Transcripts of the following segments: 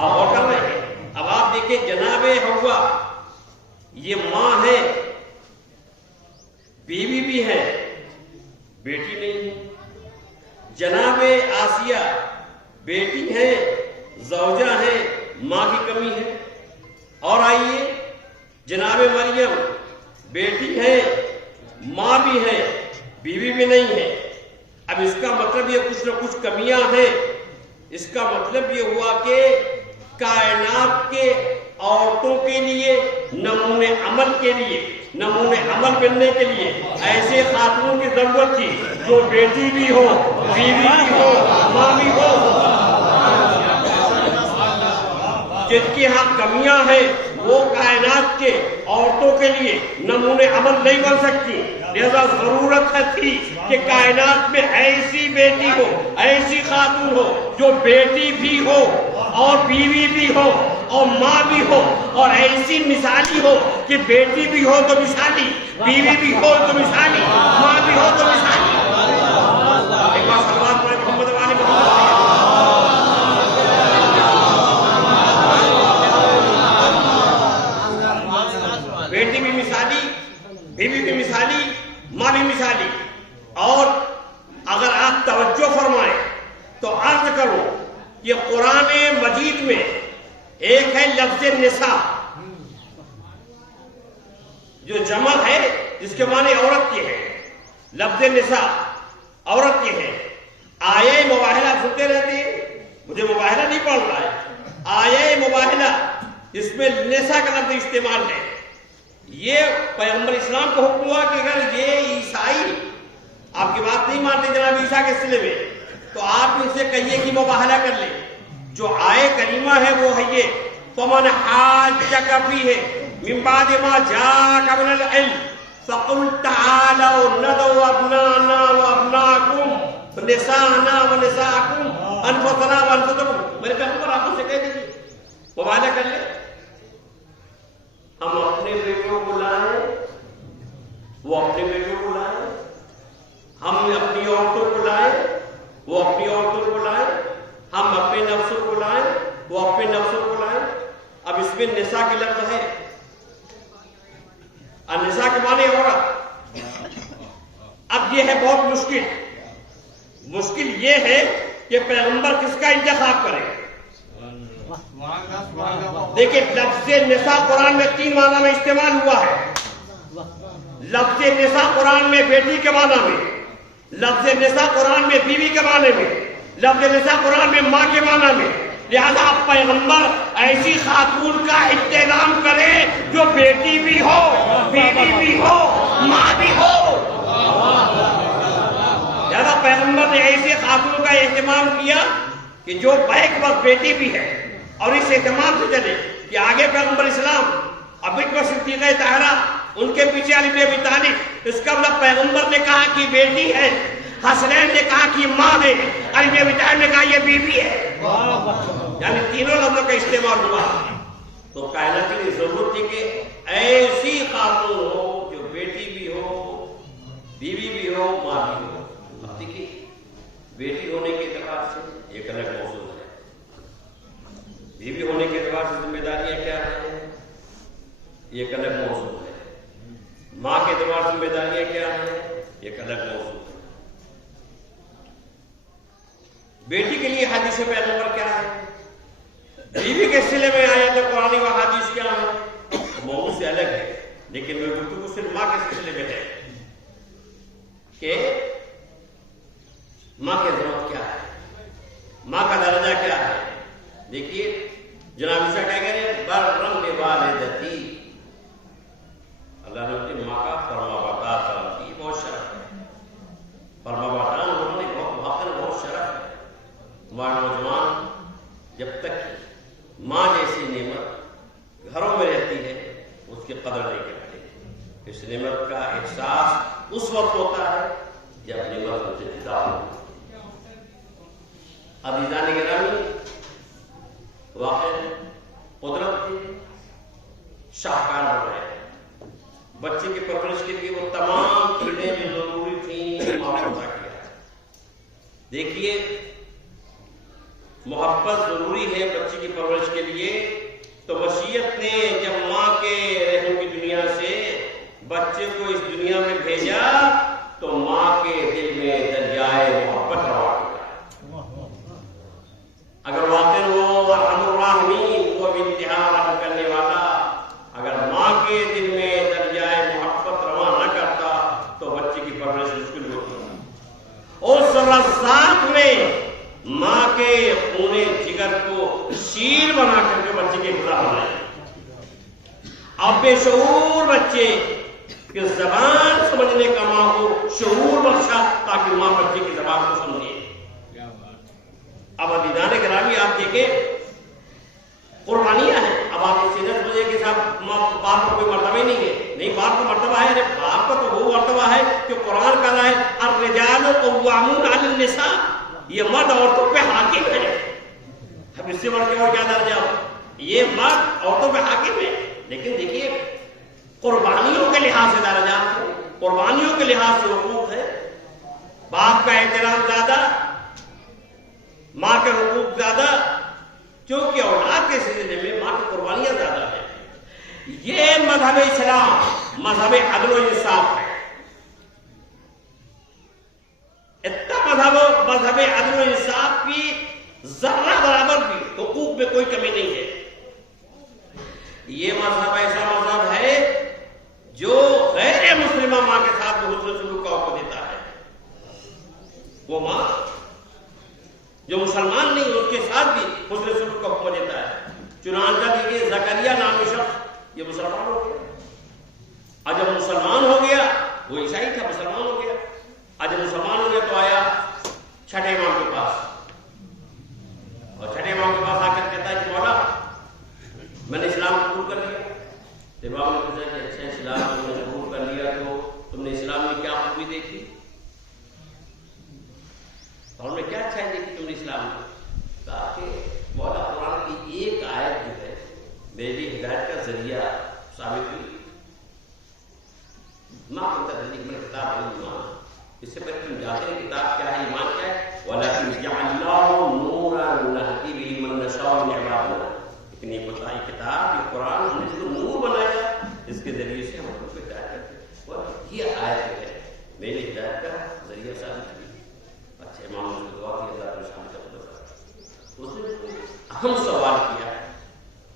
اور دیکھیں جناب حوا یہ ماں ہے، بیوی بھی ہے، بیٹی نہیں ہے. جناب آسیہ بیٹی ہے، زوجہ ہے، ماں کی کمی ہے. اور آئیے جناب مریم بیٹی ہے، ماں بھی ہے، بیوی بھی نہیں ہے. اب اس کا مطلب یہ کچھ نہ کچھ کمیاں ہیں. اس کا مطلب یہ ہوا کہ کائنات کے عورتوں کے لیے نمونے عمل کے لیے، نمونے عمل بننے کے لیے ایسے خاتون کی ضرورت تھی جو بیٹی بھی ہو، بیوی بھی ہو، ماں بھی ہو. جن کی ہاں کمیاں ہیں وہ کائنات کے عورتوں کے لیے نمونے عمل نہیں بن سکتی. لہذا ضرورت تھی کہ کائنات میں ایسی بیٹی ہو، ایسی خاتون ہو جو بیٹی بھی ہو اور بیوی بھی ہو اور ماں بھی ہو، اور ایسی مثالی ہو کہ بیٹی بھی ہو تو مثالی، بیوی بھی ہو تو مثالی، ماں بھی ہو تو مثالی. ایک بار صلوات پڑھیں محمد والی محمد. بیٹی بھی مثالی، بیوی بھی مثالی، ماں بھی مثالی. اور اگر آپ توجہ فرمائیں تو عرض کرو یہ قرآن مجید میں ایک ہے لفظ نساء جو جمع ہے جس کے معنی عورت کے ہے. لفظ نساء عورت کے ہے. آیے مباہلہ سنتے رہتے ہیں، مجھے مباہلہ نہیں پڑھ رہا ہے. آیے مباہلہ اس میں نساء کا لفظ استعمال ہے. یہ پیغمبر اسلام کو حکم ہوا کہ اگر یہ عیسائی آپ کی بات نہیں مانتے جناب عیسیٰ کے سلسلے میں تو آپ ان سے کہیے کہ مباہلہ کر لیں. جو آئے کریمہ ہے وہ ہے یہ فَمَنْ حَاجَّكَ فِيهِ مِنْ بَعْدِ مَا جَاءَكَ مِنَ الْعِلْمِ فَقُلْ تَعَالَوْا نَدْعُوا أَبْنَاءَنَا وَأَبْنَاءَكُمْ وَنِسَاءَنَا وَنِسَاءَكُمْ أَنفُسَنَا وَأَنفُسَكُمْ. میرے پیغمبر آپ ان سے کہہ دیجیے مباہلہ کر لیں. ہم اپنے بیٹوں کو لائیں، وہ اپنے بیٹوں کو لائیں. ہم اپنی عورتوں کو لائیں، وہ اپنی عورتوں کو لائیں. ہم اپنے نفسوں کو لائیں، وہ اپنے نفسوں کو لائیں. اب اس میں نساء کی لفظ ہے. نساء کے معنی عورت. اب یہ ہے بہت مشکل. مشکل یہ ہے کہ پیغمبر کس کا انتخاب کرے. دیکھیں لفظ نساء قرآن میں 3 معنی میں استعمال ہوا ہے. لفظ نساء قرآن میں بیٹی کے معنی میں، لفظ نساء قرآن میں بیوی کے معنی میں، لفظ نساء قرآن میں ماں کے معنی میں. لہذا آپ پیغمبر ایسی خاتون کا انتظام کریں جو بیٹی بھی ہو، بیوی بھی ہو، ماں بھی ہو. لہذا پیغمبر نے ایسی خاتون کا اہتمام کیا کہ جو بیک وقت بیٹی بھی ہے. اور اس اہتمام سے چلے کہ آگے پیغمبر اسلام ابو بکر صدیق طاہرہ ان کے پیچھے علی بن ابی طالب. اس کا مطلب پیغمبر نے کہا کہ بیٹی ہے، حسنین نے کہا کہ ماں ہے، علی بن ابی طالب نے کہا یہ بیوی ہے. یعنی تینوں لفظوں کا استعمال ہوا. تو کائنات کے لیے ضرورت تھی کہ ایسی خاتون ہو جو بیٹی بھی ہو، بیوی بھی ہو، ماں بھی ہو. اب دیکھیے بیٹی ہونے کے اعتبار سے ایک الگ موضوع ہے، بیوی ہونے کے اعتبار سے ذمہ داریاں کیا ہیں ایک الگ موضوع ہے. ماں کے اعتبار سے ذمہ داریاں کیا ہیں ایک الگ موضوع ہے. بیٹی کے لیے حدیث پیغمبر کیا ہے، بیوی کے سلسلے میں آیت قرآنی و حدیث کیا ہے، موضوع سے الگ ہے. لیکن میں گفتگو صرف ماں کے سلسلے میں ہے کہ ماں کی ضرورت کیا ہے، ماں کا درجہ کیا ہے. دیکھیے جناب عیسیٰ کیا کہہ رہے ہیں، برم بوالدتی. اللہ نے اپنی ماں کا فرما بردار کرم کی، بہت شرف ہے. فرما بردار انہوں نے بہت شرف ہے. ہمارے نوجوان جب تک ماں جیسی نعمت گھروں میں رہتی ہے اس کی قدر نہیں کرتے. اس نعمت کا احساس اس وقت ہوتا ہے جب نعمت ان سے جدا ہو. عزیزان گرامی، واقع قدرت کے شاہکار ہو رہے ہیں. بچے کی پرورش کے لیے وہ تمام چیزیں جو ضروری تھیں محفوظ کیا. دیکھیے محبت ضروری ہے بچے کی پرورش کے لیے، تو مشیت نے جب ماں کے رحم کی دنیا سے بچے کو اس دنیا میں بھیجا تو ماں کے دل میں دریائے محبت روا کیا. اگر واقع وہ ارحم الراحمین وہ بھی انتہا رحم کرنے والا اگر ماں کے دل میں دریائے محبت روا نہ کرتا تو بچے کی پرورش مشکل ہوتی. اس رزاق میں ماں کے خون جگر کو شیر بنا کر کے بچے کے خدا بنائے. اب بے شعور بچے کہ زبان سمجھنے کا ماں کو شعور بخشا تاکہ ماں بچے کی زبان کو سمجھے. اب عزیزان گرامی آپ دیکھیں قربانیاں ہیں. اب آپ اس سیدھے سمجھے کہ صاحب باپ کو کوئی مرتبہ ہی نہیں ہے. نہیں، باپ کا مرتبہ ہے. ارے باپ کا تو وہ مرتبہ ہے کہ قرآن کہہ رہا ہے الرجال قوامون علی النساء، یہ مرد عورتوں پہ حاکم ہے. اب اس سے بڑھ کے اور کیا درجہ ہو؟ یہ مرد عورتوں پہ حاکم ہے. لیکن دیکھیے قربانیوں کے لحاظ سے درجات ہیں، قربانیوں کے لحاظ سے حقوق ہے. باپ کا احترام زیادہ، ماں کے حقوق زیادہ، کیونکہ اولاد کے سلسلے میں ماں کی قربانیاں زیادہ ہیں. یہ مذہب اسلام مذہب عدل و انصاف ہے. اتنا مذہب عدل و انصاف کی ذرہ برابر بھی حقوق میں کوئی کمی نہیں ہے. یہ مذہب ایسا مذہب ہے جو غیر مسلمہ ماں کے ساتھ حسن سلوک کا حکم دیتا ہے. وہ ماں جو مسلمان نہیں اس کے ساتھ بھی حسن سلوک کا حکم دیتا ہے. چنانچہ دیکھیے زکریا نامی شخص یہ مسلمان ہو گیا، اور جب مسلمان ہو گیا وہ عیسائی تھا، مسلمان ہو گیا. اور جب مسلمان ہو گیا تو آیا چھٹے امام کے پاس، اور چھٹے امام کے پاس آ کر کہتا ہے کہ مولا میں نے اسلام قبول کر لیا. امام نے پوچھا کہ اچھا اسلام تم نے قبول کر لیا تو تم نے اسلام میں کیا خوبی دیکھی؟ اور میں کیا اچھائی دیکھی تم نے اسلام میں؟ کہا کہ مولا قرآن کی ایک آیت جو ہے میری ہدایت کا ذریعہ ثابت ہوئی. ماں کو کتاب ایمان، اس سے پہلے تم جاتے ہیں کتاب کیا ہے، ایمان کیا ہے؟ وَلَكِنْ جَعَلْنَاهُ نُورًا نَهْدِي بِهِ مَن نَّشَاءُ مِنْ عِبَادِنَا. لیکن یہ بتائی کتاب یہ قرآن ہم نے جو نور بنایا اس کے ذریعے سے ہم کو ہدایت کرتے ہیں. اور یہ آیت ہے میری ہدایت کا ذریعہ ثابت ہوئی. اچھا امام نے دعا کی اللہ تعالیٰ شامل کر دیا. اس نے اہم سوال کیا ہے.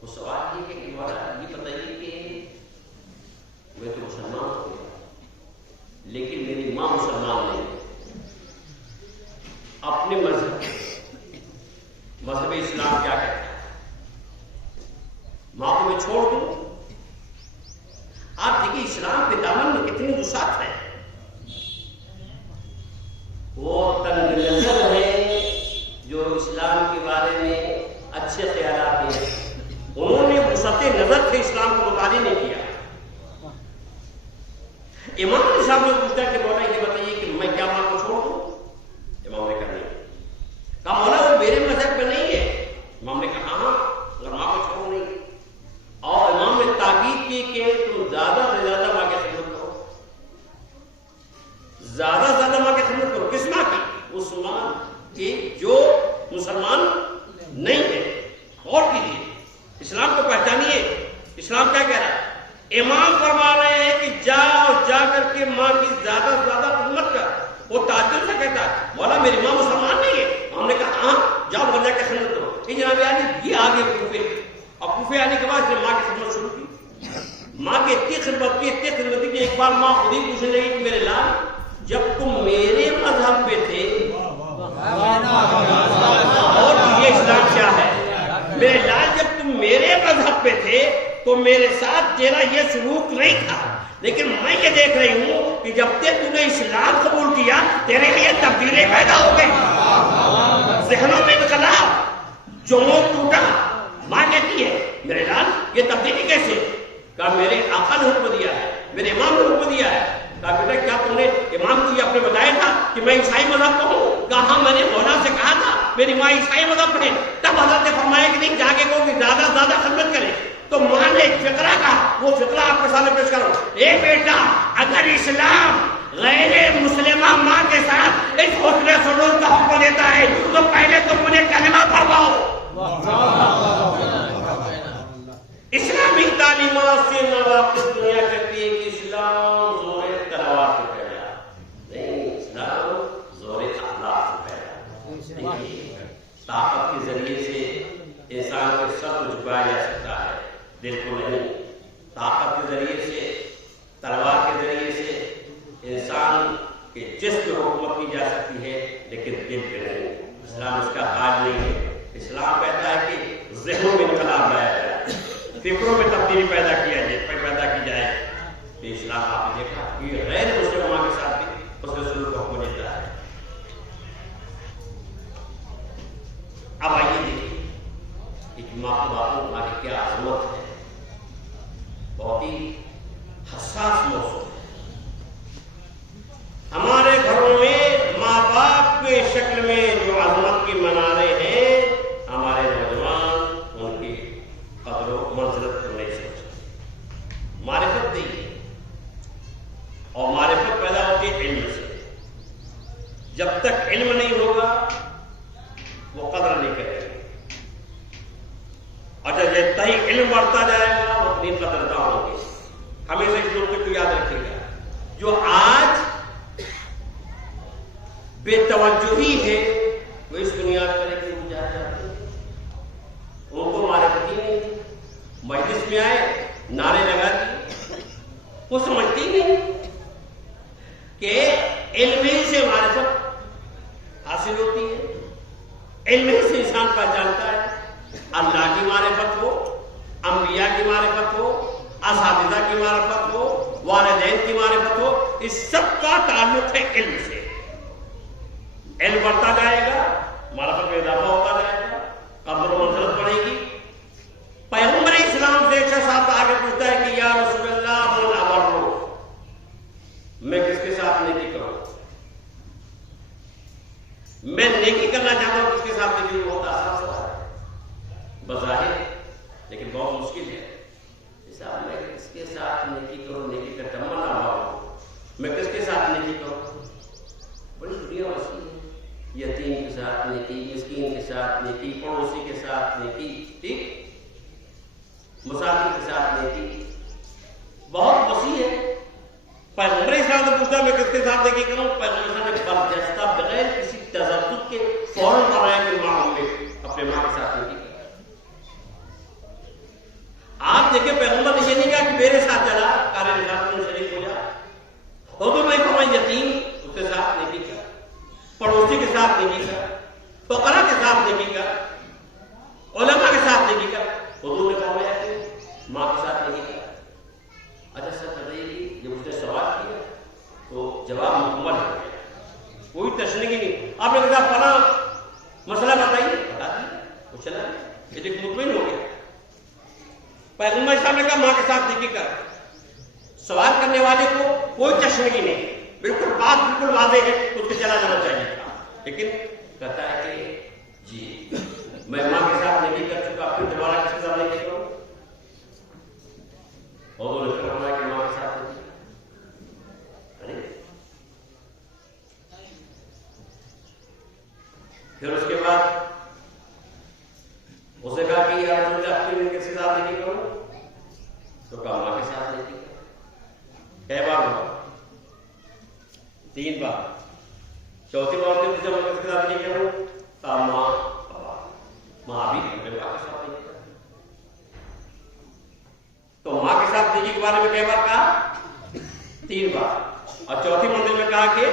وہ سوال یہ کہ مولا یہ بتائیے کہ میں تو مسلمان ہوں لیکن میری ماں مسلمان نہیں. اپنے مذہب اسلام کیا کہتا ہے؟ ماں کو میں چھوڑ دوں؟ آپ دیکھیے اسلام کے دامن میں کتنی وسعت ہے. وہ تنگ نظر ہے جو اسلام کے بارے میں اچھے خیالات ہیں، انہوں نے وسعت نظر سے اسلام کو مطالعہ نہیں کیا. امام صاحب نے پوچھا کہ مولا یہ بتائیے کہ میں کیا ماں کو چھوڑ دوں؟ امام نے کہا نہیں. کہا مولا وہ میرے مذہب میں نہیں ہے. امام نے کہا ہاں اگر ماں کو چھوڑ نہیں. اور امام نے تاکید کی کہ تم زیادہ سے زیادہ ماں کی خدمت کرو، زیادہ سے زیادہ ماں کی خدمت کرو. کس ماں کی؟ اس ماں کی جو مسلمان نہیں ہے. اور کیجیے اسلام کو پہچانیے. اسلام کیا کہہ رہا ہے؟ امام فرما رہے ہیں کہ جا اور جا کر کے ماں کی زیادہ سے زیادہ خدمت کر. وہ تعجب سے کہتا ہے مولا میری ماں مسلمان نہیں ہے. ہم نے کہا ہاں جاؤ بجا کے خدمت کرو. یہ جناب یہ آگے کوفے، اور کوفے آنے کے بعد سے ماں کی خدمت شروع کی. ماں کی اتنی خدمت کی کہ ایک بار ماں خود ہی پوچھنے لگی کہ میرے لال جب تم میرے مذہب پہ تھے اور یہ اسلام کیا ہے، میرے لال جب تم میرے مذہب پہ تھے تو میرے ساتھ تیرا یہ سلوک نہیں تھا، لیکن میں یہ دیکھ رہی ہوں کہ جب تک تو نے اسلام قبول کیا تیرے لیے تبدیلی پیدا ہو گئی، ذہنوں میں انقلاب، جموں ٹوٹا. ماں کہتی ہے میرے لال یہ تبدیلی کیسے؟ کہا میرے آقا نے حکم دیا ہے، میرے امام نے حکم دیا ہے. کہا بیٹا کیا تم نے امام کو یہ اپنے بتایا تھا کہ میں عیسائی مذہب کا ہوں؟ کہا ہاں میں نے مولا سے کہا تھا میری ماں عیسائی مذہب پر ہے. تب حضرت نے فرمایا کہ نہیں جا کے کہو کہ زیادہ سے زیادہ خدمت کرے. تو ماں نے ایک فقرہ کہا، وہ فقرہ آپ کے سامنے پیش کرو. اے بیٹا اگر اسلام غیر مسلمہ ماں کے ساتھ اس حسن سلوک کا حکم دیتا ہے تو پہلے تم انہیں کلمہ پڑھواؤ. علمی تعلیمات سے نواقص دنیا کرتی ہے کہ اسلام زور تلوار سے پہلا نہیں، اسلام زور اخلاق سے پہلا۔ طاقت کے ذریعے سے انسان کو سب کچھ جھکایا جا سکتا ہے، دل کو نہیں۔ طاقت کے ذریعے سے، تلوار کے ذریعے سے انسان کے جسم پہ حکومت کی جا سکتی ہے، لیکن دل پہ نہیں۔ اسلام اس کا حال نہیں ہے۔ اسلام کہتا ہے کہ ذہنوں میں انقلاب لایا جائے، فکروں میں تبدیلی پیدا کی جائے۔ تو اسلام آپ نے دیکھا کہ غیر مسلموں کے ساتھ بھی اس نے سلوک کا حکم دیتا ہے۔ اب آئیے دیکھیے ایک ماں کو باپوں کی کیا عظمت ہے، بہت ہی حساس موضوع ہے۔ ہمارے گھروں میں ماں باپ کے شکل میں جو عظمت کی منارے ہیں، ہمارے نوجوان ان کی قدر و منزلت کو نہیں سمجھتے۔ معرفت نہیں ہے، اور معرفت پیدا ہوتی ہے علم سے۔ جب تک علم نہیں ہوگا وہ قدر نہیں کرے گا، اور جب جتنا ہی علم بڑھتا جائے گا وہ اپنی قدردان ہوگی۔ ہمیشہ اس نقطے کو یاد رکھیے گا، جو آج بے توجہی ہے وہ اس بنیاد پر ایک گزار جاتے ہیں، ان کو معرفت ہی نہیں۔ مجلس میں آئے، نعرے لگا دیے، وہ سمجھتے ہی نہیں کہ علم ہی سے معرفت حاصل ہوتی ہے، علم ہی سے انسان پہچانتا ہے۔ اللہ کی معرفت ہو، انبیاء کی معرفت ہو، اساتذہ کی معرفت ہو، والدین کی معرفت ہو، اس سب کا تعلق ہے علم سے۔ علم بڑھتا جائے گا، معرفت میں اضافہ ہوتا جائے گا، قدر و منزلت بڑھے گی۔ پیغمبر اسلام سے ایک شخص آگے پوچھتا ہے کہ یا رسول اللہ من ابر، میں کس کے ساتھ نیکی کروں؟ میں نیکی کرنا چاہتا ہوں، کس کے ساتھ نیکی؟ بہت آسان سوال ہے بظاہر، لیکن بہت مشکل ہے۔ صاحب میں کس کے ساتھ نیکی کروں؟ نیکی کا تمنا ہو، میں کس کے ساتھ نیکی کروں؟ بڑی دنیا وسیع ہے، یتیم کے ساتھ نیکی، مسکین کے ساتھ نیکی، پڑوسی کے ساتھ نیکی، ٹھیک، مسافر کے ساتھ نیکی، بہت وسیع ہے۔ پیغمبر اسلام نے پوچھا میں کس کے ساتھ نیکی کروں؟ پیغمبر اسلام نے برجستہ بغیر کسی تذبذب کے فوراً فرمایا کہ ماں میں اپنے ماں کے ساتھ نیکی۔ آپ دیکھیں پیغمبر نے یہ نہیں کہا کہ میرے ساتھ چلا کار نجات میں شریک ہو جا، حضور نے فرمایا یتیم اس کے ساتھ نیکی کر، پڑوسی کے ساتھ نیکی کر، فقراء کے ساتھ نیکی کر، علماء کے ساتھ نیکی کر۔ حضور نے فرمایا کہ ماں کے ساتھ نیکی کر۔ اچھا سر بتائیے کہ جب اس نے سوال کیا تو جواب مکمل ہو گیا، کوئی تشنیگی نہیں۔ آپ نے کہا فلاں مسئلہ بتائیے، بتا دیجیے، کچھ نہ یہ دیکھ مطمئن ہو گیا۔ پیغمبر صاحب نے کہا ماں کے ساتھ نیکی کر۔ سوال کرنے والے کو کوئی چشمگی نہیں، بالکل بات بالکل واضح ہے، اس کے چلا جانا چاہیے تھا، لیکن کہتا ہے کہ جی میں ماں کے ساتھ نیکی کر چکا، پھر دوبارہ کس کے ساتھ نیکی کروں؟ اور کہ ماں کے ساتھ نیکی۔ پھر اس کے بعد اسے کہا کہ یا رسول اللہ اپنی کس کے ساتھ نیکی کروں؟ تو کہا ماں کے ساتھ نیکی کروں۔ کئی بار ہوا؟ 3 بار۔ چوتھی بار سے پوچھا میں کس کے ساتھ نیکی کروں؟ کہا ماں بھی اپنے ماں کے ساتھ نیکی کروں۔ تو ماں کے ساتھ نیکی کے بارے میں کئی بار کہا؟ 3 بار۔ اور چوتھی منزل میں کہا کہ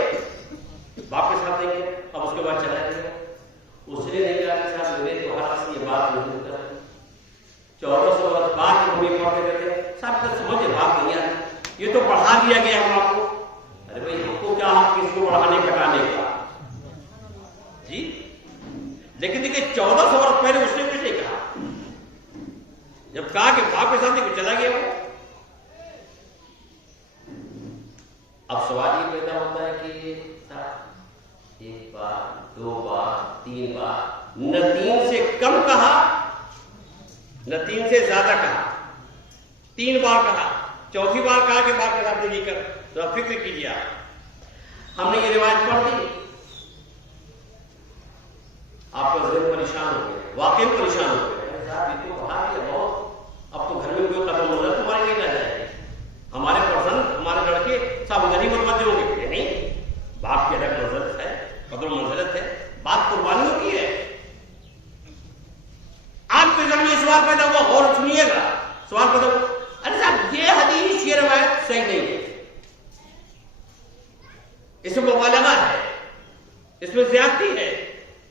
باپ کے ساتھ نیکی۔ اب اس کے بعد چلا گیا، اس نے نہیں کہا کہ صاحب میرے تو ہر سے یہ بات نہیں ہوتا، 1400 برس بعد ہم یہ پڑھتے رہتے صاحب تو سمجھے بات نہیں آتی، یہ تو پڑھا دیا گیا ہم آپ کو۔ ارے بھائی ہم کو کیا حق کس کو پڑھانے کٹانے کا جی؟ لیکن دیکھیے 1400 برس پہلے اس نے کچھ نہیں کہا، جب کہا کہ باپ کے ساتھ ہی چلا گیا وہ۔ اب سوال یہ پیدا ہوتا ہے کہ 1 بار 2 بار 3 بار، نہ 3 سے کم کہا نہ 3 سے زیادہ کہا، 3 بار کہا، چوتھی بار کہا کہ باپ کے ساتھ نیکی کر۔ تو اب فکر کیجیے، ہم نے یہ روایت پڑھ دی، آپ کا ذہن پریشان ہو گیا، واقعی پریشان ہو گیا، صاحب یہ تو کہا کہ بہت، اب تو گھر میں کوئی قدر سوال پیدا ہوا، غور سنیے گا، سوال پیدا ہوا، ارے صاحب یہ حدیث یہ روایت صحیح نہیں ہے، اس میں مبالغہ ہے، اس میں زیادتی ہے،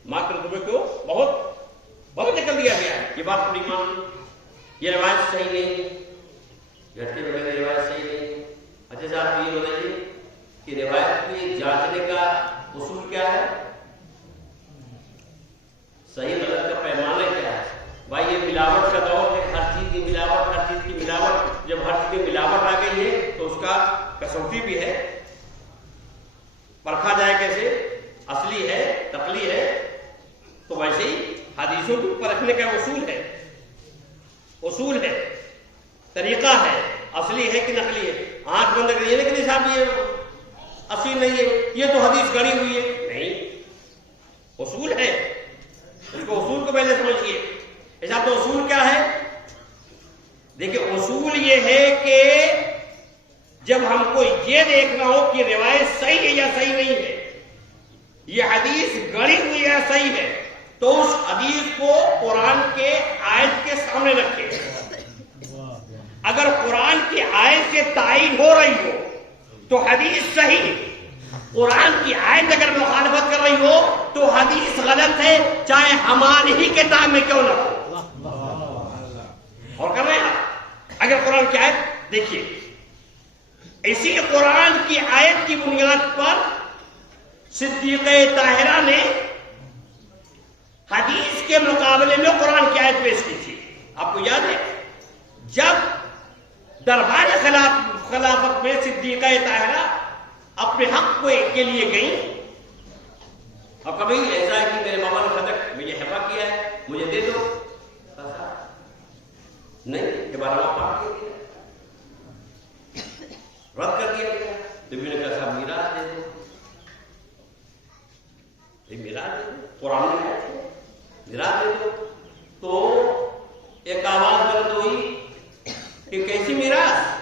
ماکر تمہیں کو بہت نکل دیا گیا ہے، یہ بات تھوڑی مان لو، یہ روایت صحیح نہیں ہے، جھٹکے بغیر روایت صحیح نہیں ہے۔ اچھا صاحب یہ بتائیے کہ روایت میں جانچنے کا اصول کیا ہے؟ صحیح غلط کا پیمانہ کیا ہے؟ بھائی یہ ملاوٹ کا دور ہے، ہر چیز کی ملاوٹ، ہر چیز کی ملاوٹ، جب ہر چیز کی ملاوٹ آ گئی ہے تو اس کا کسوٹی بھی ہے، پرکھا جائے کیسے، اصلی ہے نقلی ہے، تو ویسے ہی حدیثوں کو پرکھنے کا اصول ہے، طریقہ ہے، اصلی ہے کہ نقلی ہے۔ آنکھ بند کریے لیکن نہیں صاحب یہ اصلی نہیں ہے، یہ تو حدیث گڑی ہوئی ہے، نہیں، اصول ہے، اس کو اصول کو پہلے سمجھیے۔ ایسا تو اصول کیا ہے؟ دیکھیں اصول یہ ہے کہ جب ہم کو یہ دیکھنا ہو کہ روایت صحیح ہے یا صحیح نہیں ہے، یہ حدیث گڑی ہوئی ہے صحیح ہے، تو اس حدیث کو قرآن کے آیت کے سامنے رکھیں۔ اگر قرآن کی آیت سے تائید ہو رہی ہو تو حدیث صحیح ہے، قرآن کی آیت اگر مخالفت کر رہی ہو تو حدیث غلط ہے، چاہے ہماری ہی کتاب میں کیوں نہ ہو۔ اور کر رہے ہیں اگر قرآن کی آیت دیکھیے، اسی قرآن کی آیت کی بنیاد پر صدیقہ طاہرہ نے حدیث کے مقابلے میں قرآن کی آیت پیش کی تھی۔ آپ کو یاد ہے جب دربار خلافت میں صدیقہ طاہرہ اپنے حق کے لیے گئیں، اب کبھی ایسا ہے کہ میرے بابا نے صدق مجھے حفا کیا ہے، مجھے دے دو، نہیں، یہ بارہ پاک کر دیا، رد کر دیا گیا، تو میں نے کہا صاحب میراث دے دو، میراث دے دو، قرآن میں ہے میراث دے دو، تو ایک آواز بلند ہوئی کہ کیسی میراث؟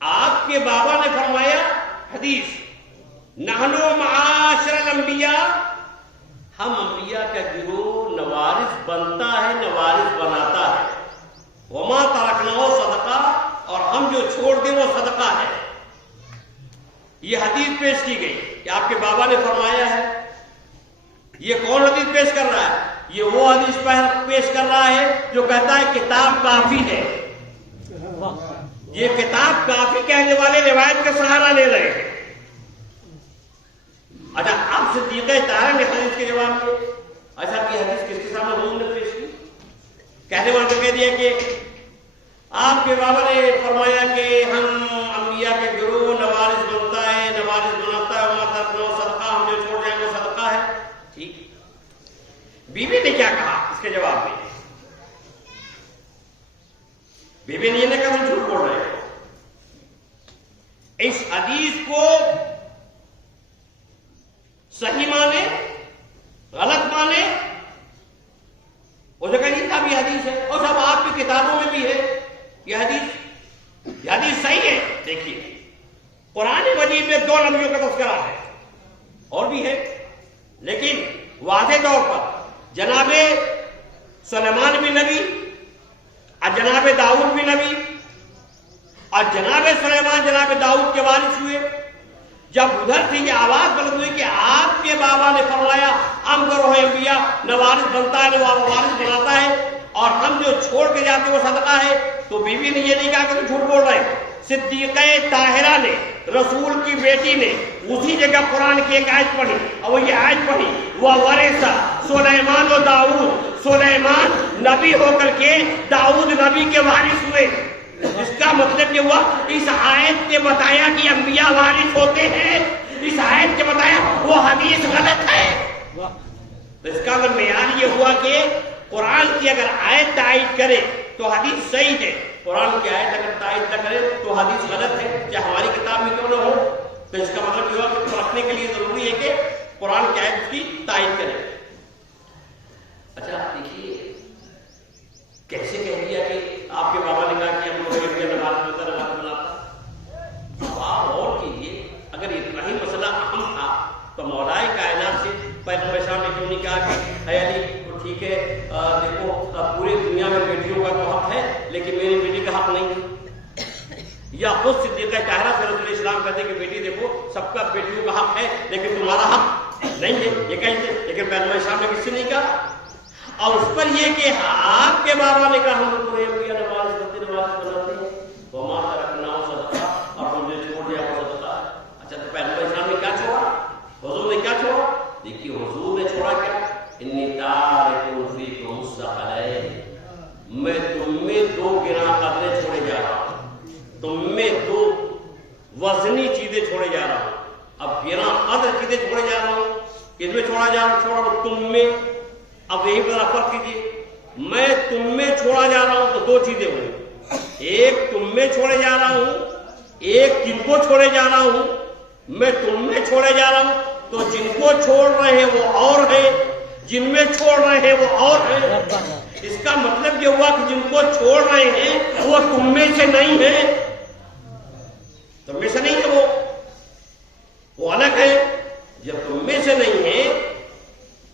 آپ کے بابا نے فرمایا حدیث، نحنو معاشر الانبیاء، ہم انبیاء کا گروہ نوارث بنتا ہے، نوارث بناتا ہے، وما ترکنہ صدقہ، اور ہم جو چھوڑ دیں وہ صدقہ ہے۔ یہ حدیث پیش کی گئی کہ آپ کے بابا نے فرمایا ہے۔ یہ کون حدیث پیش کر رہا ہے؟ یہ وہ حدیث پیش کر رہا ہے جو کہتا ہے کتاب کافی ہے۔ یہ کتاب کافی کہنے والے روایت کا سہارا لے رہے ہیں۔ اچھا اب صدیقہ طاہرہ نے حدیث کے جواب میں، اچھا کی حدیث کس کے سامنے حضور نے پیش کی؟ کہنے والے نے کہہ دیا کہ آپ کے بابا نے فرمایا کہ ہم انبیاء کے گروہ نوارث بنتا ہے، نوارث بناتا ہے، وما ترکنہ صدقہ، ہم جو چھوڑ جائیں وہ صدقہ ہے۔ ٹھیک، بیوی نے کیا کہا اس کے جواب میں؟ بیوی نے یہ نہیں کہا ہم جھوٹ بول رہے ہیں، اس حدیث کو صحیح مانے غلط مانے، اس نے کہا یہ صاحب یہ حدیث ہے، اور صاحب آپ کی کتابوں میں بھی ہے یہ حدیث صحیح ہے۔ دیکھیے قرآن مجید میں دو نبیوں کا تذکرہ ہے، اور بھی ہے، لیکن واضح طور پر جناب سلیمان بھی نبی اور جناب داؤد بھی نبی، اور جناب سلیمان جناب داؤد کے وارث ہوئے۔ جب ادھر سے یہ آواز بلند ہوئی کہ آپ کے بابا نے فرمایا ہم گروہ انبیاء نوارث بنتا ہے، وارث بناتا ہے، اور ہم جو چھوڑ کے جاتے وہ صدقہ ہے، تو بیوی نے یہ نہیں کہا کہ تم جھوٹ بول رہے ہیں۔ صدیقہ طاہرہ نے، رسول کی بیٹی نے اسی جگہ قرآن کی ایک آیت پڑھی، اور وہ یہ آیت پڑھی وَوَرِثَ سُلَیمَانُ دَاؤد، سلیمان نبی ہو کر کے داؤد نبی کے وارث ہوئے۔ اس کا مطلب یہ ہوا اس آیت نے بتایا کہ انبیاء وارث ہوتے ہیں، اس آیت نے بتایا وہ حدیث غلط ہے۔ تو اس کا اگر معیار یہ ہوا کہ قرآن کی اگر آیت تائید کرے تو حدیث صحیح ہے، قرآن کی آیت اگر تائید نہ کرے تو حدیث غلط ہے، چاہے ہماری کتاب میں کیوں نہ ہو، تو اس کا مطلب یہ ہوا کہ پرکھنے کے لیے ضروری ہے کہ قرآن کی آیت کی تائید کرے۔ اچھا دیکھیے کیسے کہہ دیا کہ آپ کے بابا نے کہا کہ ہم لوگ نماز بناتا، آپ اور کیجیے، اگر اتنا ہی مسئلہ اہم تھا تو مولائے کائنات سے پیغمبر صاحب نے کیوں نہیں کہا کہ اے علی تو ٹھیک ہے دیکھو پوری دنیا میں بیٹیوں کا تو حق ہے لیکن میری بیٹی کا حق نہیں ہے. یا خود صدیقہ طاہرہ سے رسول اسلام کہتے ہیں کہ بیٹی دیکھو سب کا بیٹیوں کا حق ہے لیکن تمہارا حق نہیں ہے. یہ کہیں گے لیکن پیغمبر اسلام نے کسی نہیں کہا. اور اس پر یہ کہ آپ کے بابا نے کہا ہم لوگ نماز پڑھتے بناتے ہیں تو ہمارا رکھنا ہو صدقہ اور ہم نے چھوڑ دیا وہ صدقہ. اچھا تو پیغمبر اسلام نے کیا چھوڑا؟ حضور نے کیا چھوڑا؟ دیکھیے حضور نے چھوڑا کیا؟ انی تارک فیکم الثقلین، میں تم میں دو گراں قدریں چھوڑے جا رہا ہوں، تم میں دو وزنی چیزیں چھوڑے جا رہا ہوں. اب گراں قدر چیزیں چھوڑے جا رہا ہوں، کس میں چھوڑا جا رہا ہوں؟ تم میں. اب یہی ذرا فرق کیجیے، میں تم میں چھوڑا جا رہا ہوں تو دو چیزیں ہوئی، ایک تم میں چھوڑے جا رہا ہوں، ایک جن کو چھوڑے جا رہا ہوں. میں تم میں چھوڑے جا رہا ہوں تو جن کو چھوڑ رہے ہیں وہ اور ہیں، جن میں چھوڑ رہے ہیں وہ اور ہیں. اس کا مطلب یہ ہوا کہ جن کو چھوڑ رہے ہیں وہ تم میں سے نہیں ہیں، تم میں سے نہیں ہے، وہ الگ ہے. جب تم میں سے نہیں ہے،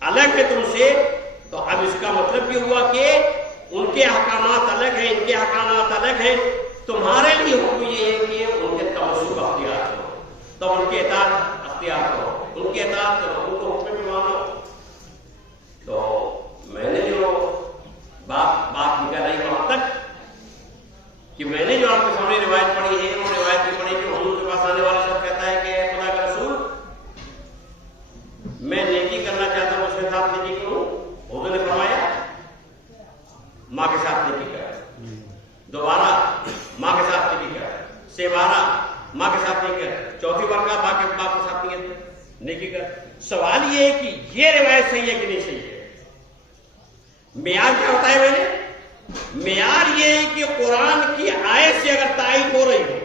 الگ ہے تم سے، تو اب اس کا مطلب یہ ہوا کہ ان کے احکامات الگ ہیں، ان کے احکامات الگ ہیں. تمہارے لیے حکم یہ ہے کہ ان کے تمسک اختیار کرو، تو ان کے اطاعت اختیار کرو، ان کے اطاعت کرو، ان کو حکم میں مانو. تو میں نے جو بات نکالی وہاں تک کہ میں نے جو آپ کے سامنے روایت پڑھی ہے، وہ روایت بھی پڑھی کہ حضور کے پاس آنے والا شخص کہتا ہے کہ خدا کا رسول میں نیکی کرنا چاہتا ہوں، اس کے ساتھ نیکی کروں. حضور نے فرمایا ماں کے ساتھ نیکی کر، دوبارہ ماں کے ساتھ نیکی کر، سے بارہ ماں کے ساتھ نیکی کر، چوتھی بار کا باپ کے ساتھ نیکی کر. سوال یہ ہے کہ یہ روایت صحیح ہے کہ نہیں صحیح ہے؟ معیار کیا ہوتا ہے؟ میں نے معیار یہ ہے کہ قرآن کی آیت سے اگر تائید ہو رہی ہو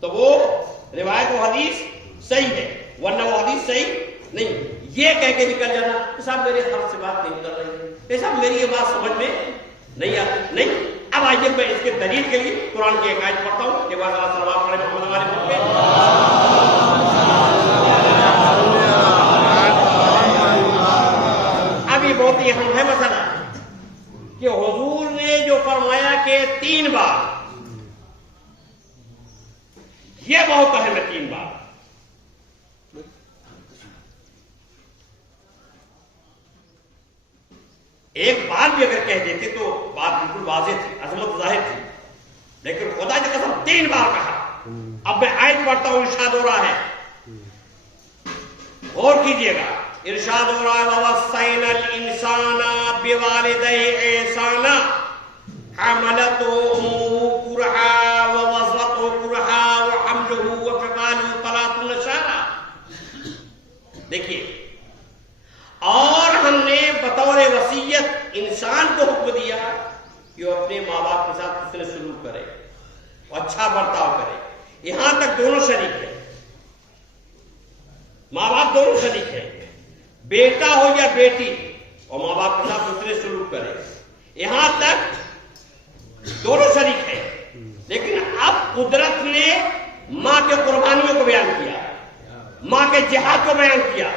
تو وہ روایت و حدیث صحیح ہے، ورنہ وہ حدیث صحیح نہیں. یہ کہہ کے نکل جانا کہ صاحب میرے حق سے بات نہیں کر رہے، صاحب میری یہ بات سمجھ میں نہیں آتی. نہیں. اب آئیے میں اس کے دلیل کے لیے قرآن کی ایک آیت پڑھتا ہوں. یہ بات اللہ صلوات پڑھے محمد والے اب یہ بہت ہی اہم ہے مسئلہ کہ حضور نے جو فرمایا کہ 3 بار، یہ بہت اہم ہے. 3 بار ایک بار بھی اگر کہہ دیتے تو بات بالکل واضح تھی، عظمت ظاہر تھی، لیکن خدا کی قسم 3 بار کہا. اب میں آیت پڑھتا ہوں، ارشاد ہو رہا ہے، غور کیجئے گا. ارشاد ہو رہا ہے وَوَصَّيْنَا الْإِنسَانَ بِوَالِدَيْهِ إِحْسَانًا حَمَلَتْهُ أُمُّهُ كُرْهًا وَوَضَعَتْهُ كُرْهًا وَحَمْلُهُ وَفِصَالُهُ 30 شهرًا. دیکھیے، اور ہم نے بطور وصیت انسان کو حکم دیا کہ وہ اپنے ماں باپ کے ساتھ حسن سلوک کرے، اچھا برتاؤ کرے. یہاں تک دونوں شریک ہیں، ماں باپ دونوں شریک ہیں، بیٹا ہو یا بیٹی، اور ماں باپ کے ساتھ حسن سلوک کرے. یہاں تک دونوں شریک ہیں. لیکن اب قدرت نے ماں کے قربانیوں کو بیان کیا، ماں کے جہاد کو بیان کیا.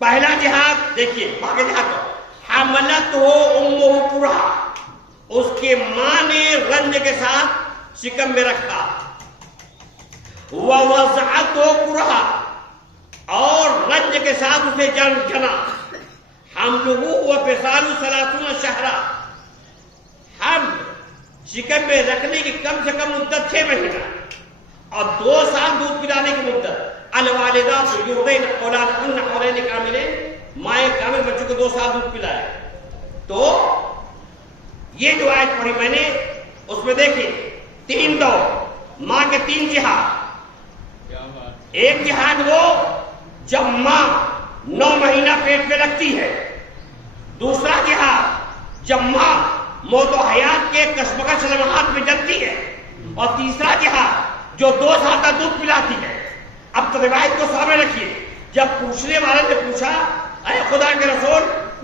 پہلا جہاد دیکھیے، ماں کے جہاد کو حملت ہو امہ کرہا، اس کے ماں نے رنج کے ساتھ شکم میں رکھا. ووضعت ہو کرہا، اور رنج کے ساتھ اسے جنا. حملہ وفصال 30 شہرا، ہم شکم میں رکھنے کی کم سے کم مدت 6 مہینہ اور 2 سال دودھ پلانے کی مدت. الوالدات یرضعن اولادهن حولین کاملین، مائیں کامل بچوں کو 2 سال دودھ پلائے. تو یہ جو آیت پڑھی میں نے، اس میں دیکھیں 3 دور، ماں کے 3 جہاد. ایک جہاد وہ جب ماں 9 مہینہ پیٹ میں رکھتی ہے. دوسرا جہاد جب ماں موت و حیات کے کشمکش لمحات میں جلتی ہے. اور تیسرا جہاد جو 2 سال کا دودھ پلاتی ہے. اب تو روایت کو سامنے رکھیے، جب پوچھنے والے نے پوچھا اے خدا کے رسول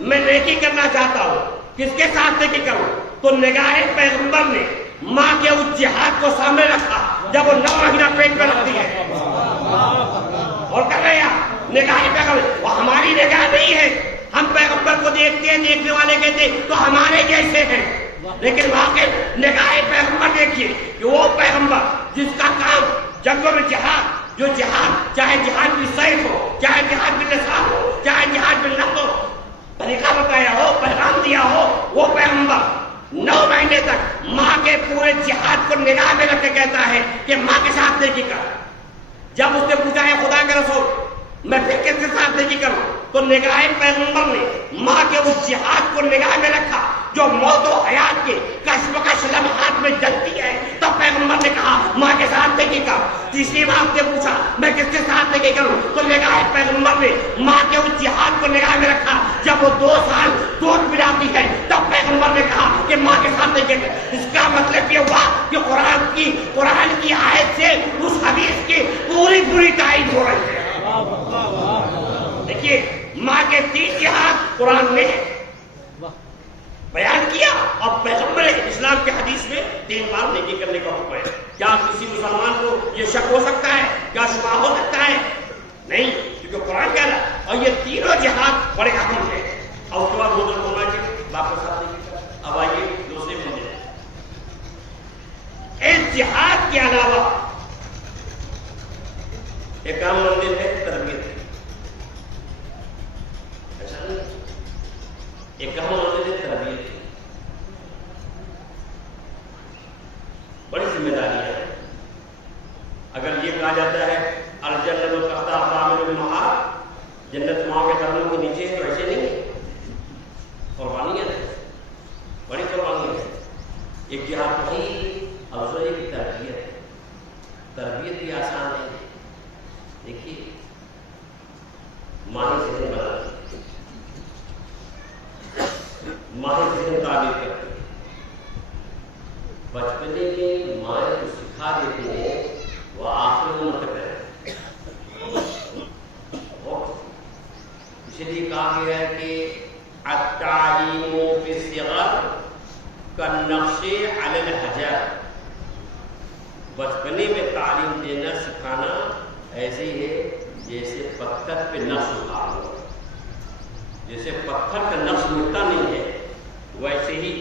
میں نیکی کرنا چاہتا ہوں، کس کے ساتھ نیکی کروں؟ تو نگاہ پیغمبر نے ماں کے اس جہاد کو سامنے رکھا جب وہ 9 مہینہ پیٹ میں رکھتی ہے. اور کر رہے ہیں نگاہ پیغمبر، وہ ہماری نگاہ نہیں ہے، ہم پیغمبر کو دیکھتے ہیں، دیکھنے والے کہتے ہیں تو ہمارے جیسے ہیں، لیکن واقع نگاہ پیغمبر دیکھیے کہ وہ پیغمبر جس کا کام جنگوں میں جہاد، جو جہاد چاہے جہاد بھی سیف ہو، چاہے جہاد بھی لسان ہو، چاہے جہاد بھی نفس ہو، طریقہ بتایا ہو، پیغام دیا ہو، وہ پیغمبر 9 مہینے تک ماں کے پورے جہاد کو نگاہ میں رکھ کے کہتا ہے کہ ماں کے ساتھ نیکی کر۔ جب اس نے پوچھا ہے خدا کے رسول میں پھر کس کے ساتھ نیکی کروں، تو نگاہ پیغمبر نے ماں کے اس جہاد کو نگاہ میں رکھا جو موت و حیات کے کشمکش لمحات میں جلتی ہے، تب پیغمبر نے کہا ماں کے ساتھ نیکی کر۔ تیسری بار نے پوچھا میں کس کے ساتھ نیکی کروں، تو نگاہ پیغمبر نے ماں کے اس جہاد کو نگاہ میں رکھا جب وہ 2 سال دودھ پلاتی ہے، تب پیغمبر نے کہا کہ ماں کے ساتھ نیکی کر۔ اس کا مطلب یہ ہوا کہ قرآن کی آیت سے اس حدیث کی پوری تائید ہو رہی ہے۔ دیکھیے ماں کے 3 جہاد قرآن نے بیان کیا، اور پیغمبر اسلام کے حدیث میں 3 بار نیکی کرنے کا حکم ہے۔ کیا کسی مسلمان کو یہ شک ہو سکتا ہے، کیا شبہ ہو سکتا ہے؟ نہیں، کیونکہ قرآن کہہ رہا ہے، اور یہ تینوں جہاد بڑے اہم ہیں۔ اور اس کے بعد حضور فرمایا کہ واپس آتے ہیں۔ اب آئیے دوسرے مدعے، اس جہاد کے علاوہ ایک عام مندر ہے تربیت، ایسا نہیں، ایک عام مندر ہے تربیت، بڑی ذمہ داری ہے۔ اگر یہ کہا جاتا ہے الجنت تحت اقدام الامہات، جنت ماں کے قدموں کے نیچے ہے، تو ایسے نہیں، قربانی ہے، بڑی قربانی ہے۔ ایک جہاد وہی افضل کی تربیت بھی آسان ہے۔ دیکھیے ماہر ذہن بناتی ہے، ماہر ذہن تعبیر کرتی ہے، بچپنے میں ماہر کو سکھا دیتی ہے، وہ آخر عمر تک رہے۔ اسی لیے کہا گیا ہے کہ التعلیم فی الصغر کالنقش علی الحجر، بچپنے میں تعلیم دینا سکھانا ایسے ہی ہے جیسے پتھر پہ نقش اتارنا، جیسے پتھر کا نقش مٹتا نہیں ہے، ویسے ہی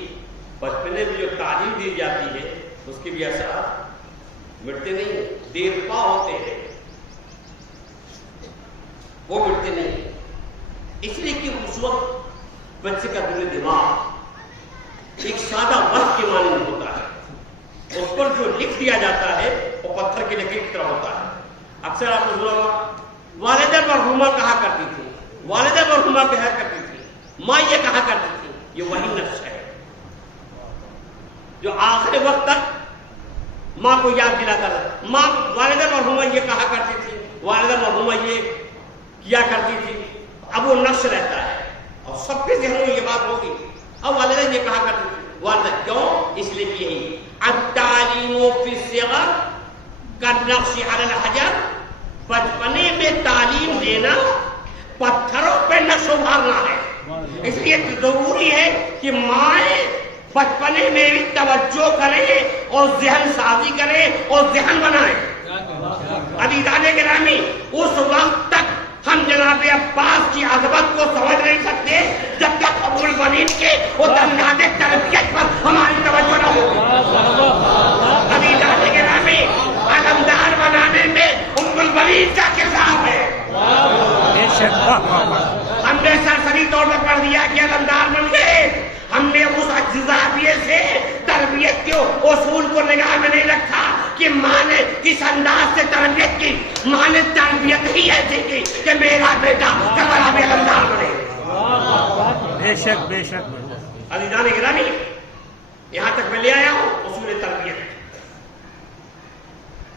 بچپنے میں جو تعلیم دی جاتی ہے اس کے بھی اثرات مٹتے نہیں، دیر پا ہوتے ہیں، وہ مٹتے نہیں، اس لیے کہ اس وقت بچے کا دل دماغ ایک سادہ وقت کے مانند ہوتا ہے، اس پر جو لکھ دیا جاتا ہے وہ پتھر کے لکیر کی طرح ہوتا ہے۔ اکثر آپ کو والدہ مرحومہ کہا کرتی تھی، والدہ مرحومہ کہا کرتی تھی، ماں یہ کہا کرتی تھی، یہ وہی نقش ہے جو آخر وقت تک ماں کو یاد دلاتا تھا۔ ماں والدہ مرحومہ یہ کہا کرتی تھی، والدہ مرحومہ یہ کیا کرتی تھی، اب وہ نقش رہتا ہے اور سب کے ذہنوں میں یہ بات ہوگی۔ اب والدہ یہ کہا کرتی تھی، والدہ کیوں؟ اس لیے کہ یہی التعلیم فی الصغر کالنقش علی الحجر، بچپنے میں تعلیم دینا پتھروں پہ نقش ابھارنا ہے۔ اس لیے ضروری ہے کہ مائیں بچپنے میں بھی توجہ کریں اور ذہن سازی کریں اور ذہن بنائیں۔ عزیزان گرامی، اس وقت تک ہم جناب عباس کی عظمت کو سمجھ نہیں سکتے جب تک ابو الولید کے وہ انداز تربیت پر ہماری توجہ نہ ہو۔ عزیزان گرامی، علمدار بنانے میں ابو الولید کا کردار ہے۔ ہم نے سرسری طور پر پڑھ دیا کہ علمدار بن گئے، ہم نے اس اجزاویے سے تربیت کے اصول کو نگاہ میں نہیں رکھا کہ ماں نے کس انداز سے تربیت کی۔ ماں نے تربیت ہی ایسی کی کہ میرا بیٹا کربلا میں علمدار بنے۔ بے شک بے شک۔ عزیزان گرامی، یہاں تک میں لے آیا ہوں اصول تربیت۔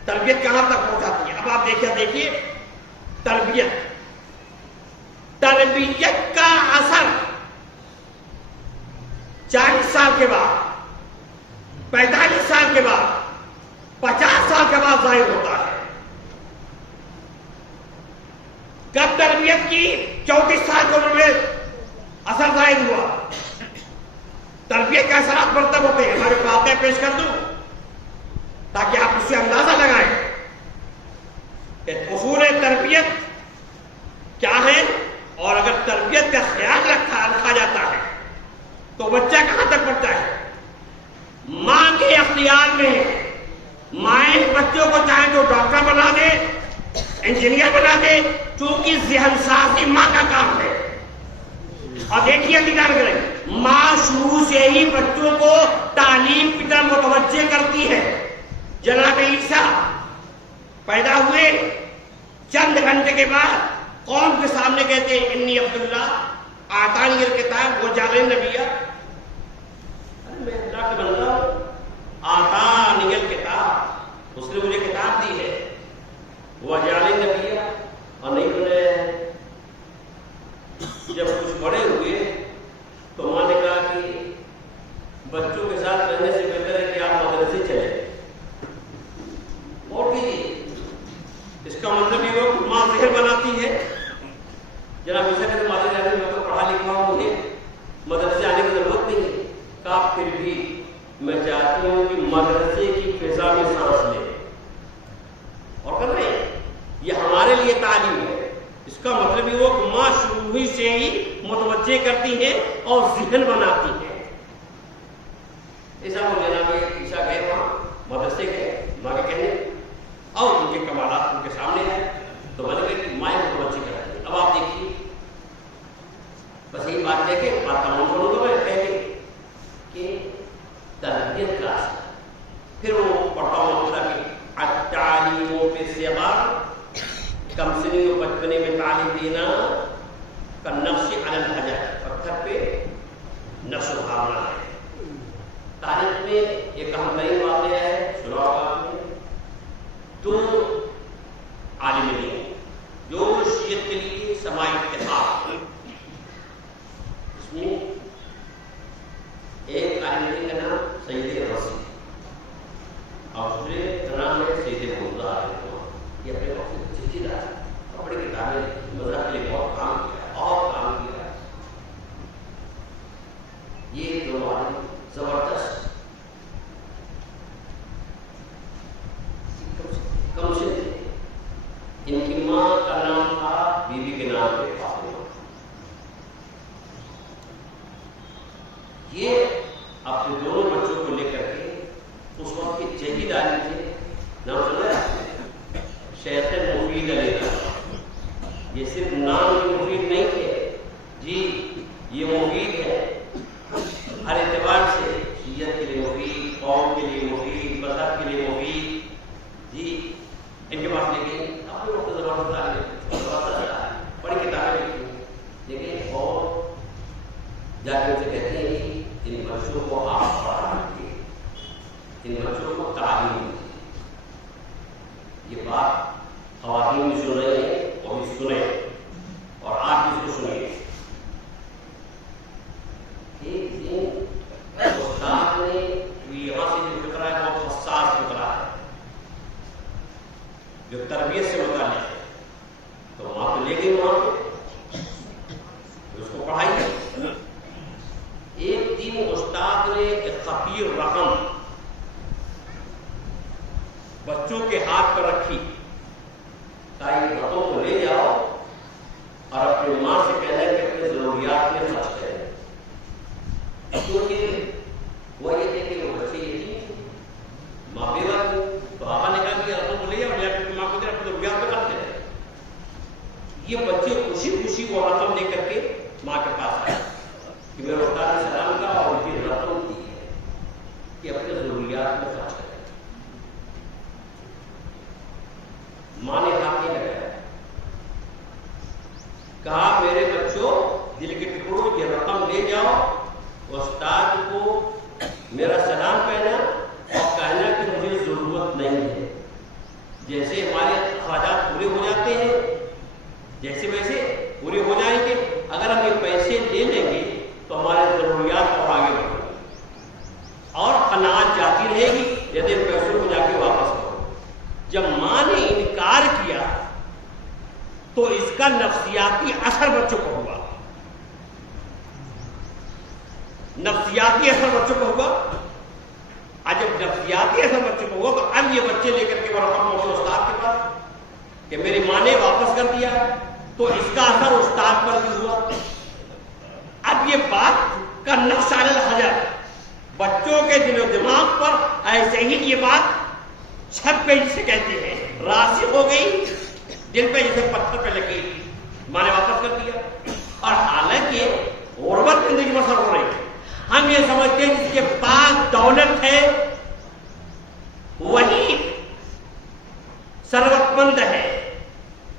تربیت کہاں تک پہنچاتی ہے؟ اب آپ دیکھیے تربیت کا اثر 40 سال کے بعد، 45 سال کے بعد، 50 سال کے بعد ظاہر ہوتا ہے۔ کب تربیت کی؟ 34 سال کی عمر میں اثر ظاہر ہوا۔ تربیت کے اثرات مرتب ہوتے ہیں۔ ہمارے واقعہ پیش کر دوں تاکہ آپ اس سے اندازہ لگائیں کہ اصول تربیت کیا ہے، اور اگر تربیت کا خیال بچہ کہاں تک پڑھتا ہے؟ ماں کے اختیار میں ہے. مائیں بچوں کو چاہے تو ڈاکٹر بنا دے, انجینئر بنا دے, چونکہ ذہن سازی ماں کا کام ہے. اور دیکھیے دیدار کریں, ماں شروع سے ہی بچوں کو تعلیم کی طرف متوجہ کرتی ہے. جناب عیسیٰ پیدا ہوئے چند گھنٹے کے بعد قوم کے سامنے کہتے ہیں انی عبداللہ آتانی الکتاب وجعلنی نبیّا. میں اللہ کا بندہ ہوں, آتانی الکتاب, اس نے مجھے کتاب دی ہے, وجعلنی نبیّا, اور نہیں بنایا ہے. جب کچھ بڑے ہوئے تو ماں نے کہا کہ بچوں کے ساتھ رہنے سے بہتر ہے کہ آپ مدرسے چلیں. اور اس کا مطلب یہ ہو کہ ماں ذہن بناتی ہے. جناب اسے کہتے مادر جانے میں تو پڑھا لکھا ہوں, مجھے مدرسے آنے کی ضرورت نہیں ہے. کہا پھر بھی میں چاہتی ہوں کہ مدرسے کی فضا میں سانس لے. اور کر رہے ہیں, یہ ہمارے لیے تعلیم ہے. اس کا مطلب یہ ہو کہ ماں شروع ہی سے ہی متوجہ کرتی ہے اور ذہن بناتی ہے. ایسا کو جناب عیسیٰ گئے وہاں مدرسے گئے, ماں کے کہنے اور ان کے کمالات ان کے سامنے ہیں, تو میں نے کہا کہ مائیں متوجہ کرتی ہے. اب آپ دیکھیے, بس یہی بات لے کے بات تمام کروں گا. میں کہہ کے کہ تربیت کا اثر, پھر وہ پڑھتا ہوں کہ التعلیم فی الصغار, کم سنی و بچپنے میں تعلیم دینا کالنقش علی الحجر, پتھر پہ نقش اتارنا ہے. تاریخ میں ایک اہم ترین واقعہ ہے, سنا ہوگا آپ نے, دو عالم دین جو شیعت کے لیے سماعی اتفاق. اس میں ایک عالم دین کا نام سید رسی اور دوسرے کا نام ہے سید مرتضیٰ. یہ اپنے وقت بڑی کتابیں مذہب کے لیے بہت کام کیا ہے, اور کام کیا ہے. یہ دونوں عالم زبردست کم سے تھے. ان کی ماں کا نام تھا بی بی کے نام پہ فاطمہ. یہ اپنے دونوں بچوں کو لے کر کے اس وقت کے جہید عالم تھے, نام سنا ہے شیخ مفید علیہ السلام. یہ صرف نام کے مفید نہیں تھے جی, یہ مفید ہے ہر اعتبار سے, شیعت کے لیے مفید, قوم کے لیے مفید, مذہب کے لیے مفید. جی ان کے پاس لے کے اپنے وقت زبردست بڑی کتابیں لکھی, لیکن اور جا کے ان سے کہتے ہیں کہ ان بچوں کو آپ پڑھا دیجیے, ان بچوں کو تعلیم دیجیے. یہ بات خواتین بھی سن رہے ہیں, وہ بھی سنیں, اور آپ بھی اس کو سنیے. ایک دن استاد نے یہاں سے جو فکرہ ہے بہت حساس فکرہ ہے, جو تربیت سے متعلق ہے, تو وہاں پہ لے گئے, وہاں پہ اس کو پڑھائی. ایک دن استاد نے ایک خطیر رقم بچوں کے ہاتھ پر رکھی, تاکہ رقم کو لے جاؤ اور اپنی ماں سے کہنا کہ اپنے ضروریات میں خرچ کریں. کیونکہ وہ یہ تھے کہ وہ بچے یہ تھی ماں بیوہ تھی, تو آقا نے کہا کہ رقم کو لے جاؤ, لے اپنی ماں کو دے, اپنے ضروریات میں خرچ کریں. یہ بچے خوشی خوشی وہ رقم لے کر کے ماں کے پاس آئے کہ میرے استاد نے سلام کا اور مجھے رقم دی ہے کہ اپنے ضروریات میں خرچ کریں. ماں نے ہاتھ نہیں لگایا, کہا میرے بچوں دل کے ٹکڑوں, یہ رقم لے جاؤ, استاد کو میرا سلام کہنا اور کہنا کہ مجھے ضرورت نہیں ہے. جیسے ہمارے اخراجات پورے ہو جاتے ہیں جیسے ویسے پورے ہو جائیں گے. اگر ہم یہ پیسے لے لیں گے تو ہمارے ضروریات اور آگے بڑھیں گے اور قناعت جاتی رہے گی, یدی پیسوں کو جا کے واپس کرو. جب ماں نے انکار کیا تو اس کا نفسیاتی اثر بچوں کو ہوا, نفسیاتی اثر بچوں کو ہوگا. جب نفسیاتی اثر بچوں کو ہوگا تو اب یہ بچے لے کر کے رقم پہنچے استاد کے پاس کہ میری ماں نے واپس کر دیا, تو اس کا اثر استاد پر بھی ہوا. اب یہ بات کا نقش علی الحجر، بچوں کے دل و دماغ پر ایسے ہی یہ بات چھپ گئی جسے کہتے ہیں، راسخ ہو گئی دل پہ جسے پتھر پہ لگی، ماں نے واپس کر دیا۔ اور حالانکہ غربت زندگی بسر ہو رہی ہے، ہم یہ سمجھتے ہیں جس کے پاس دولت ہے وہی ثروت مند ہے،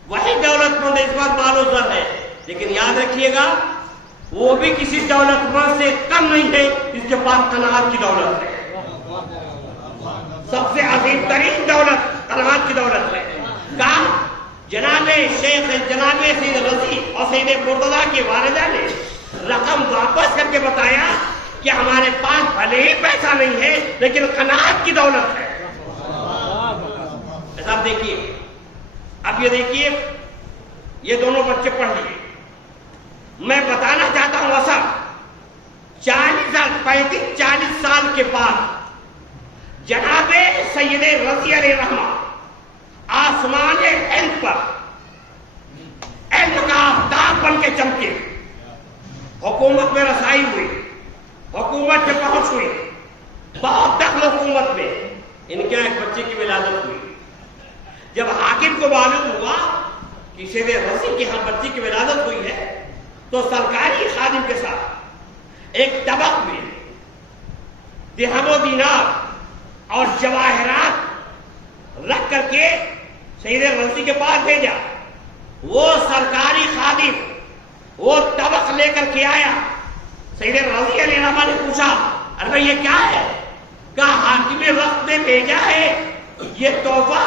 وہی دولت مند ہے، اس بات مال و زر ہے، لیکن یاد رکھیے گا وہ بھی کسی دولت مند سے کم نہیں ہے جس کے پاس قناعت کی دولت ہے۔ سب سے عظیم ترین دولت قناعت کی دولت ہے۔ کہا جناب شیخ جناب سید رضی اور سید مرتضیٰ کی والدہ نے رقم واپس کر کے بتایا کہ ہمارے پاس بھلے ہی پیسہ نہیں ہے لیکن قناعت کی دولت ہے۔ ایسا آپ دیکھیے، اب یہ دیکھیے یہ دونوں بچے پڑھ لیے، میں بتانا چاہتا ہوں اصل 40 سال کے بعد جناب سید رضی علیہ رحمہ آسمان علم پر علم کا آفتاب بن کے چمکے، حکومت میں رسائی ہوئی، حکومت میں پہنچ ہوئی، بہت دخل حکومت میں، ان کے ایک بچے کی ولادت ہوئی۔ جب حاکم کو معلوم ہوا کہ سید رضی کے ہاں بچے کی ولادت ہوئی ہے تو سرکاری خادم کے ساتھ ایک طبق میں درہم و دینار اور جواہرات رکھ کر کے سید رضی کے پاس بھیجا۔ وہ سرکاری خادم وہ طبق لے کر کے آیا، سید رضی علیہ السلام نے پوچھا ارے یہ کیا ہے؟ کہا حاکم وقت نے بھیجا ہے یہ تحفہ،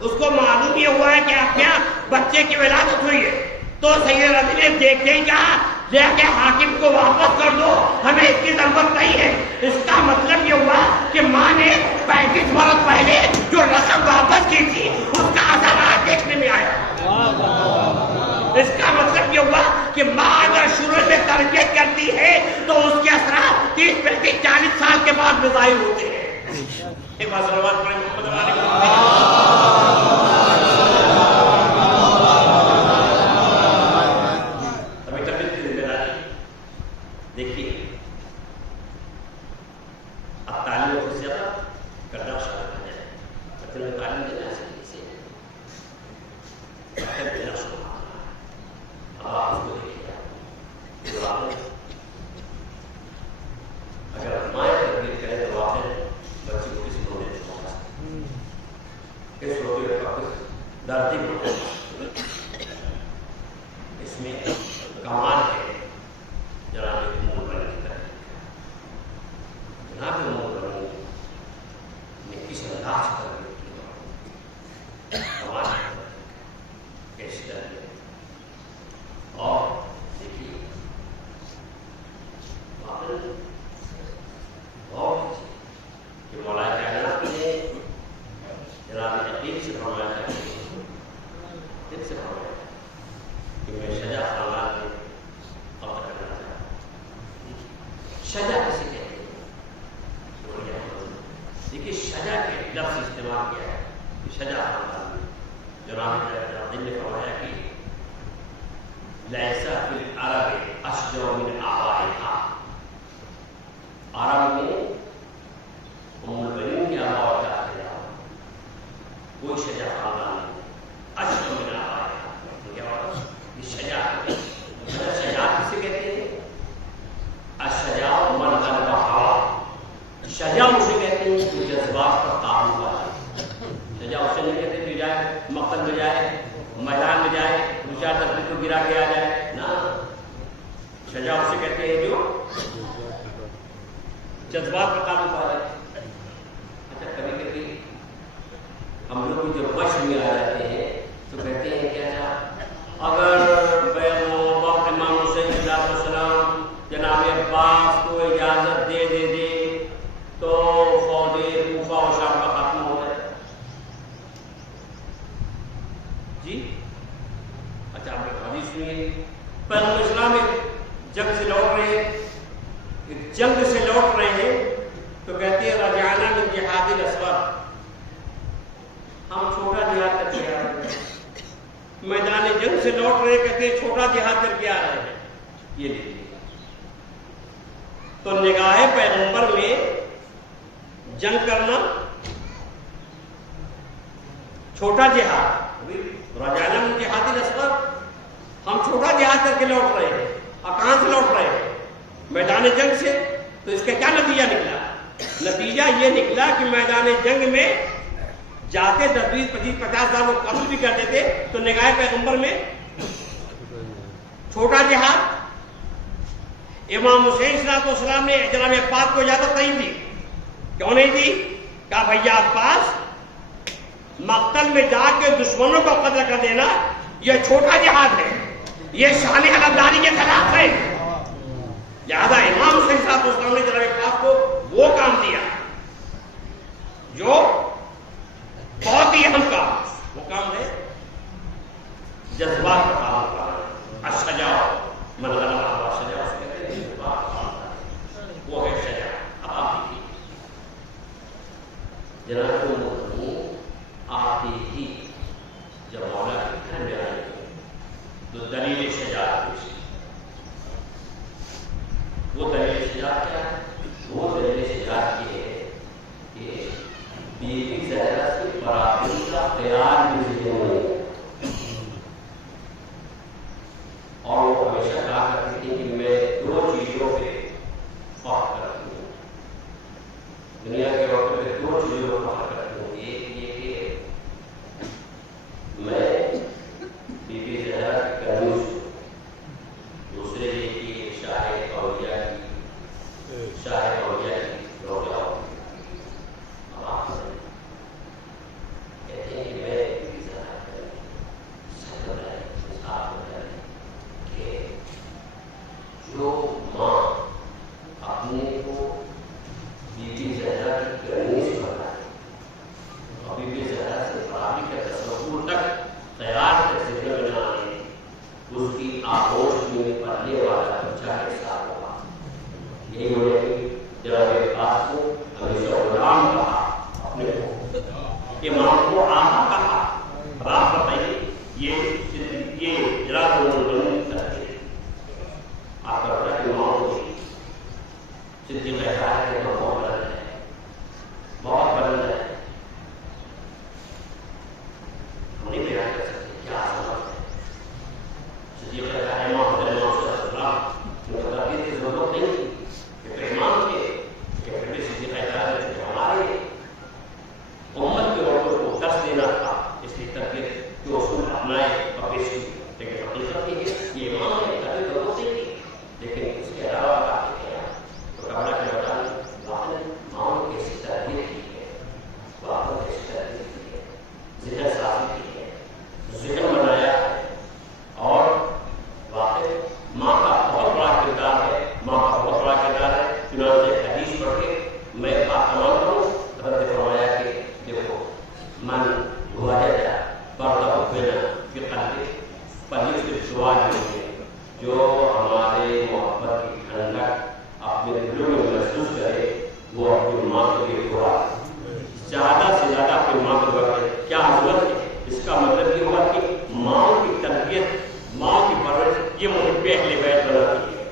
اس کو معلوم یہ ہوا ہے کہ آپ کے یہاں بچے کی ولادت ہوئی ہے۔ تو سید رضی نے دیکھتے ہی کہا لے کے حاکم کو واپس کر دو، ہمیں اس کی ضرورت نہیں ہے۔ اس کا مطلب یہ ہوا کہ ماں نے 35 برس پہلے جو رقم واپس کی تھی اس کا اثرات دیکھنے میں آیا۔ اس کا مطلب یہ ہوا کہ ماں اگر شروع میں تربیت کرتی ہے تو اس کے اثرات 30 35 40 سال کے بعد میں ظاہر ہوتے ہیں۔ ایک بات سلوات پڑھیں محمد تو نگاہ پیغمبر میں جنگ کرنا چھوٹا جہاد، رجعنا من جہاد الاصغر، ہم چھوٹا جہاد کر کے لوٹ رہے ہیں. اور کہاں سے لوٹ رہے ہیں؟ میدان جنگ سے. تو اس کا کیا نتیجہ نکلا؟ نتیجہ یہ نکلا کہ میدان جنگ میں جاتے 10 20 25 50 لوگ قتل بھی کر دیتے تو نگاہ پیغمبر میں چھوٹا جہاد. امام حسین صلی اللہ علیہ وسلم نے جناب عباس کو اجازت نہیں دی. کیوں نہیں دی؟ کہا بھیا عباس، مقتل میں جا کے دشمنوں کو قتل کر دینا یہ چھوٹا جہاد ہے، یہ شان علمداری کے خلاف ہے. لہذا امام حسین صلی اللہ علیہ وسلم نے جناب عباس کو وہ کام دیا جو بہت ہی اہم کام. وہ کام ہے جذبات کا کام کرنا. الشجاع من غلب على الشجاع، وہ ہے شجاع. اب آپ دیکھیے جناب آتے ہی جب مولا کے گھر میں آئے تو دلیل شجاعت پیش. وہ دلیل شجاعت کیا ہے؟ وہ دلیل شجاعت یہ ہے کہ بیوی زہرا سے برابری کا خیال بھی ذہن میں، اور وہ ہمیشہ کہا کرتی تھی کہ میں 2 چیزوں پہ فخر کرتی ہوں دنیا کے وقت پہ. 2 چیزوں پہ فخر کرتی ہوں. ایک یہ کہ میں بی بی زہرا کی کنوز ہوں، دوسرے یہ کہ شاہ اولیاء کی روزہ ہوں. اب آپ کہتے ہیں کہ میں بی بی زہرا سچ بتائیں، صاف بتائیں کہ جو ماں اپنے کو بی بی زہرا کی کنوز بنائے اور بی بی زہرا سے برابری کا تصور تک خیال سے ذکر بنانے، اس کی آغوش میں پڑھنے والا بچہ کے ساتھ ہوگا. یہی ہونے کی جناب عباس کو ہمیشہ غلام کہا، اپنے کو امام کو آقا کہا. اب آپ بتائیے یہ جناب کرتے آپ کا بڑا امام کو صدیق اکبر کے بہت بلند ہے، بہت بلند ہے. ہم نہیں بیان کر سکتے کیا عظمت ہے. صدیق اکبر امام صلی اللہ علیہ وسلم ان کو تربیت کی ضرورت نہیں تھی کہ امام کے کہ پھر صدیق اکبر جو ہمارے امت کے عورتوں کو درس دینا تھا، اس لیے تربیت کے اصول اپنائے اور پیش کی. لیکن حقیقت یہ ہے کہ امام نے تربیت ضرورت نہیں تھی، لیکن اس کے علاوہ بات کیا تو کپڑا کے بتانے واقعی ماں کیسی تربیت کی ہے، واقعی کیسی تربیت کی ہے، ذہن صافی کی ہے، ذہن بنایا ہے. اور واقعی ماں کا بہت بڑا کردار ہے، ماں کا بہت بڑا کردار ہے. چنانچہ حدیث پڑھ کے میں بات تمام کروں. حضرت نے فرمایا کہ دیکھو من وجد برد حبنا فی قلبہ فلیکثر سؤال منہ، جو ہمارے محبت کی ٹھنڈک اپنے دلوں میں محسوس کرے وہ اپنی ماں کے لیے دعا زیادہ سے زیادہ اپنی ماں کو دعا کرے. کیا حضرت ہے؟ اس کا مطلب یہ ہوا کہ ماں کی تربیت، ماں کی پرورش یہ محب اہل بیت بناتی ہے.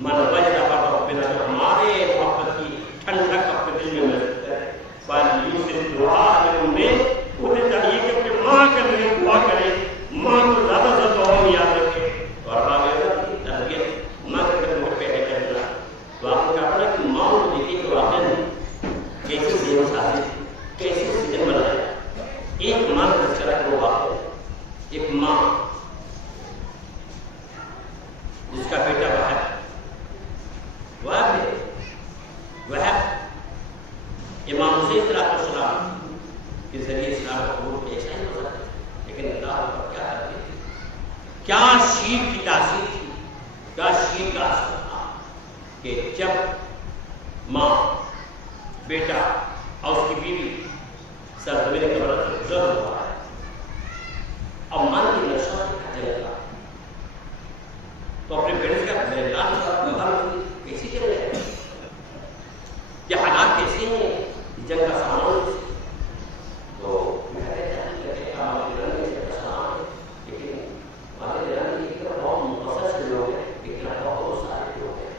من وجد برد حبنا، جو ہمارے محبت کی ٹھنڈک اپنے دل میں محسوس کرے. فلیکثر سؤال منہ، انہیں چاہیے کہ اپنی ماں کے لیے دعا کرے، ماں کو زیادہ سے زیادہ دعا یاد رکھے. اور تربیت ماں کے قدموں پہ ہے کرنا. تو آپ کو کیا پڑا کہ ماں کو دیکھیے کہ واقعی کیسے ذہن سازی، کیسے ذہن بنایا. ایک ماں کا تذکرہ کرو. واقعی ایک ماں جس کا بیٹا وہ امام حسین صلی اللہ علیہ وسلم کے ذریعے اسلام کو قبول کیا. ایسا ہی ہو سکتا ہے، لیکن اللہ پر کیا کرتے تھے، کیا شیر کی تاثیر تھی، کیا شیر کا اثر تھا کہ جب ماں، بیٹا اور اس کی بیوی سرزمین قبر سے گزر ہوا ہے، اب من کی نشہ چلے گا تو اپنے بیٹے کا میرے لال کیسی چل رہے ہیں، یہ حالات کیسے ہیں، جنگ کا سامان. تو لیکن بہت مختصر لوگ ہیں، لیکن بہت سارے لوگ ہیں.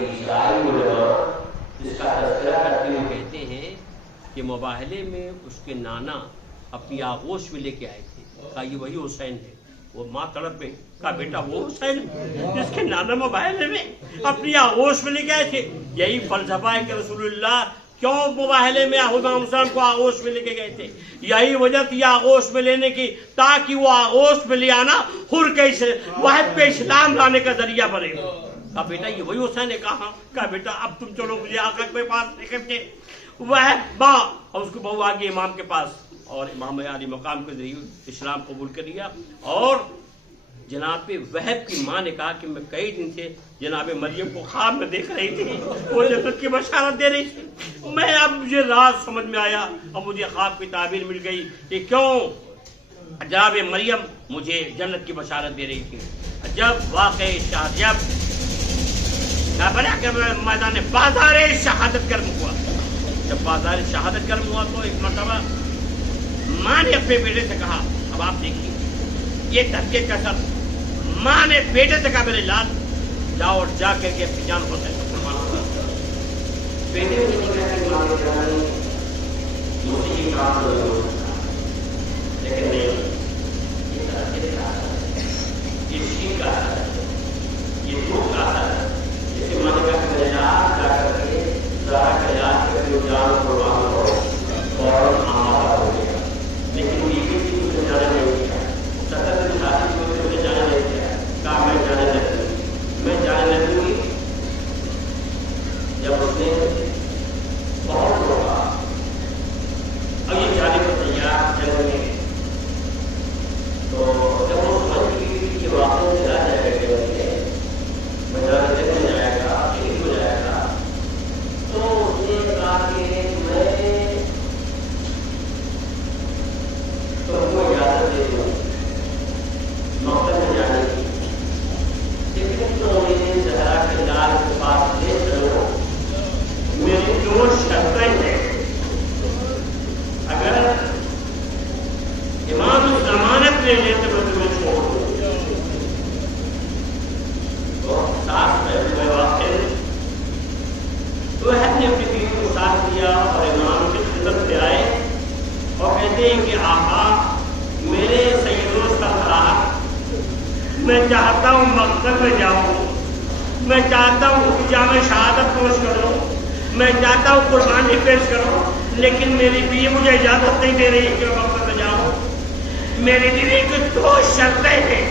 جس کا تذکرہ کرتے ہوئے کہتے ہیں کہ مباہلے میں اس کے نانا اپنی آغوش میں لے کے آئے تھے، کہا یہ وہی حسین ہے، وہ ماں تڑپ گئی، کہا بیٹا وہ حسین جس کے نانا مباہلے میں اپنی آغوش میں لے کے آئے تھے۔ یہی فلسفہ ہے کہ رسول اللہ کیوں مباہلے میں امام حسین کو آغوش میں لے کے گئے تھے، یہی وجہ تھی آغوش میں لینے کی، تاکہ وہ آغوش میں لے آنا حر کے واحد پہ اسلام لانے کا ذریعہ بنے۔ کہا بیٹا یہ وہی حسین ہے، کہا بیٹا اب تم چلو مجھے آقا کے پاس لے کر کے۔ وہ ماں اور اس کو بہو آگے امام کے پاس، اور امام علی مقام کے ذریعے اسلام قبول کر لیا۔ اور جناب وہب کی ماں نے کہا کہ میں کئی دن سے جناب مریم کو خواب میں دیکھ رہی تھی، وہ جنت کی بشارت دے رہی تھی، میں اب مجھے راز سمجھ میں آیا، اب مجھے خواب کی تعبیر مل گئی کہ کیوں جناب مریم مجھے جنت کی بشارت دے رہی تھی۔ جب واقع جب میدان بازار شہادت گرم ہوا، جب بازار شہادت گرم ہوا تو ایک مرتبہ ماں نے اپنے بیٹے سے کہا، اب آپ دیکھیے یہ دھکے کا سب، ماں نے بیٹے سے کہا میرے لال جاؤ اور جا کر کے اپنی جان ہوتا ہے بیٹے لیکن نہیں، یہ شیر کا یہ دھوپ کا جسے ماں نے کہا کہ میرے لال جا کر کے ذرا کا علاج کر کے جان قربان ہو اور آمادہ ہو گیا، لیکن بیوی کی اسے جانے نہیں دیا، سطر کی شادی کو اسے جانے نہیں دیا، کہا میں جانے نہیں دوں گی۔ جب اس نے بہت روکا اور یہ جانے کو تیار جنگ میں، تو جب وہ سمجھ گئی کہ واقعی چلا جائے گا میدان جنگ میں جائے گا، شہید ہو جائے گا، تو اس نے کہا کہ میں تم کو اجازت دے دوں مقصد میں جانے کی، لیکن تو انہیں زہرا کے لال کے پاس لے چلو، میری دو شرطیں ہیں، اگر امام ضمانت لے لے تو میں تمہیں چھوڑ دوں۔ تو ساتھ میں ہوئے واقع تو نے اپنی بیوی کو ساتھ دیا اور امام کی خدمت سے آئے اور کہتے ہیں کہ آقا میرے سید و سردار، میں چاہتا ہوں مقصد میں جاؤں، میں چاہتا ہوں کہ جامع شہادت پیش کروں، میں چاہتا ہوں قربانی پیش کروں، لیکن میری بیوی مجھے اجازت نہیں دے رہی کہ میں مقصد میں جاؤں۔ میری بیوی کی دو شرطیں ہیں،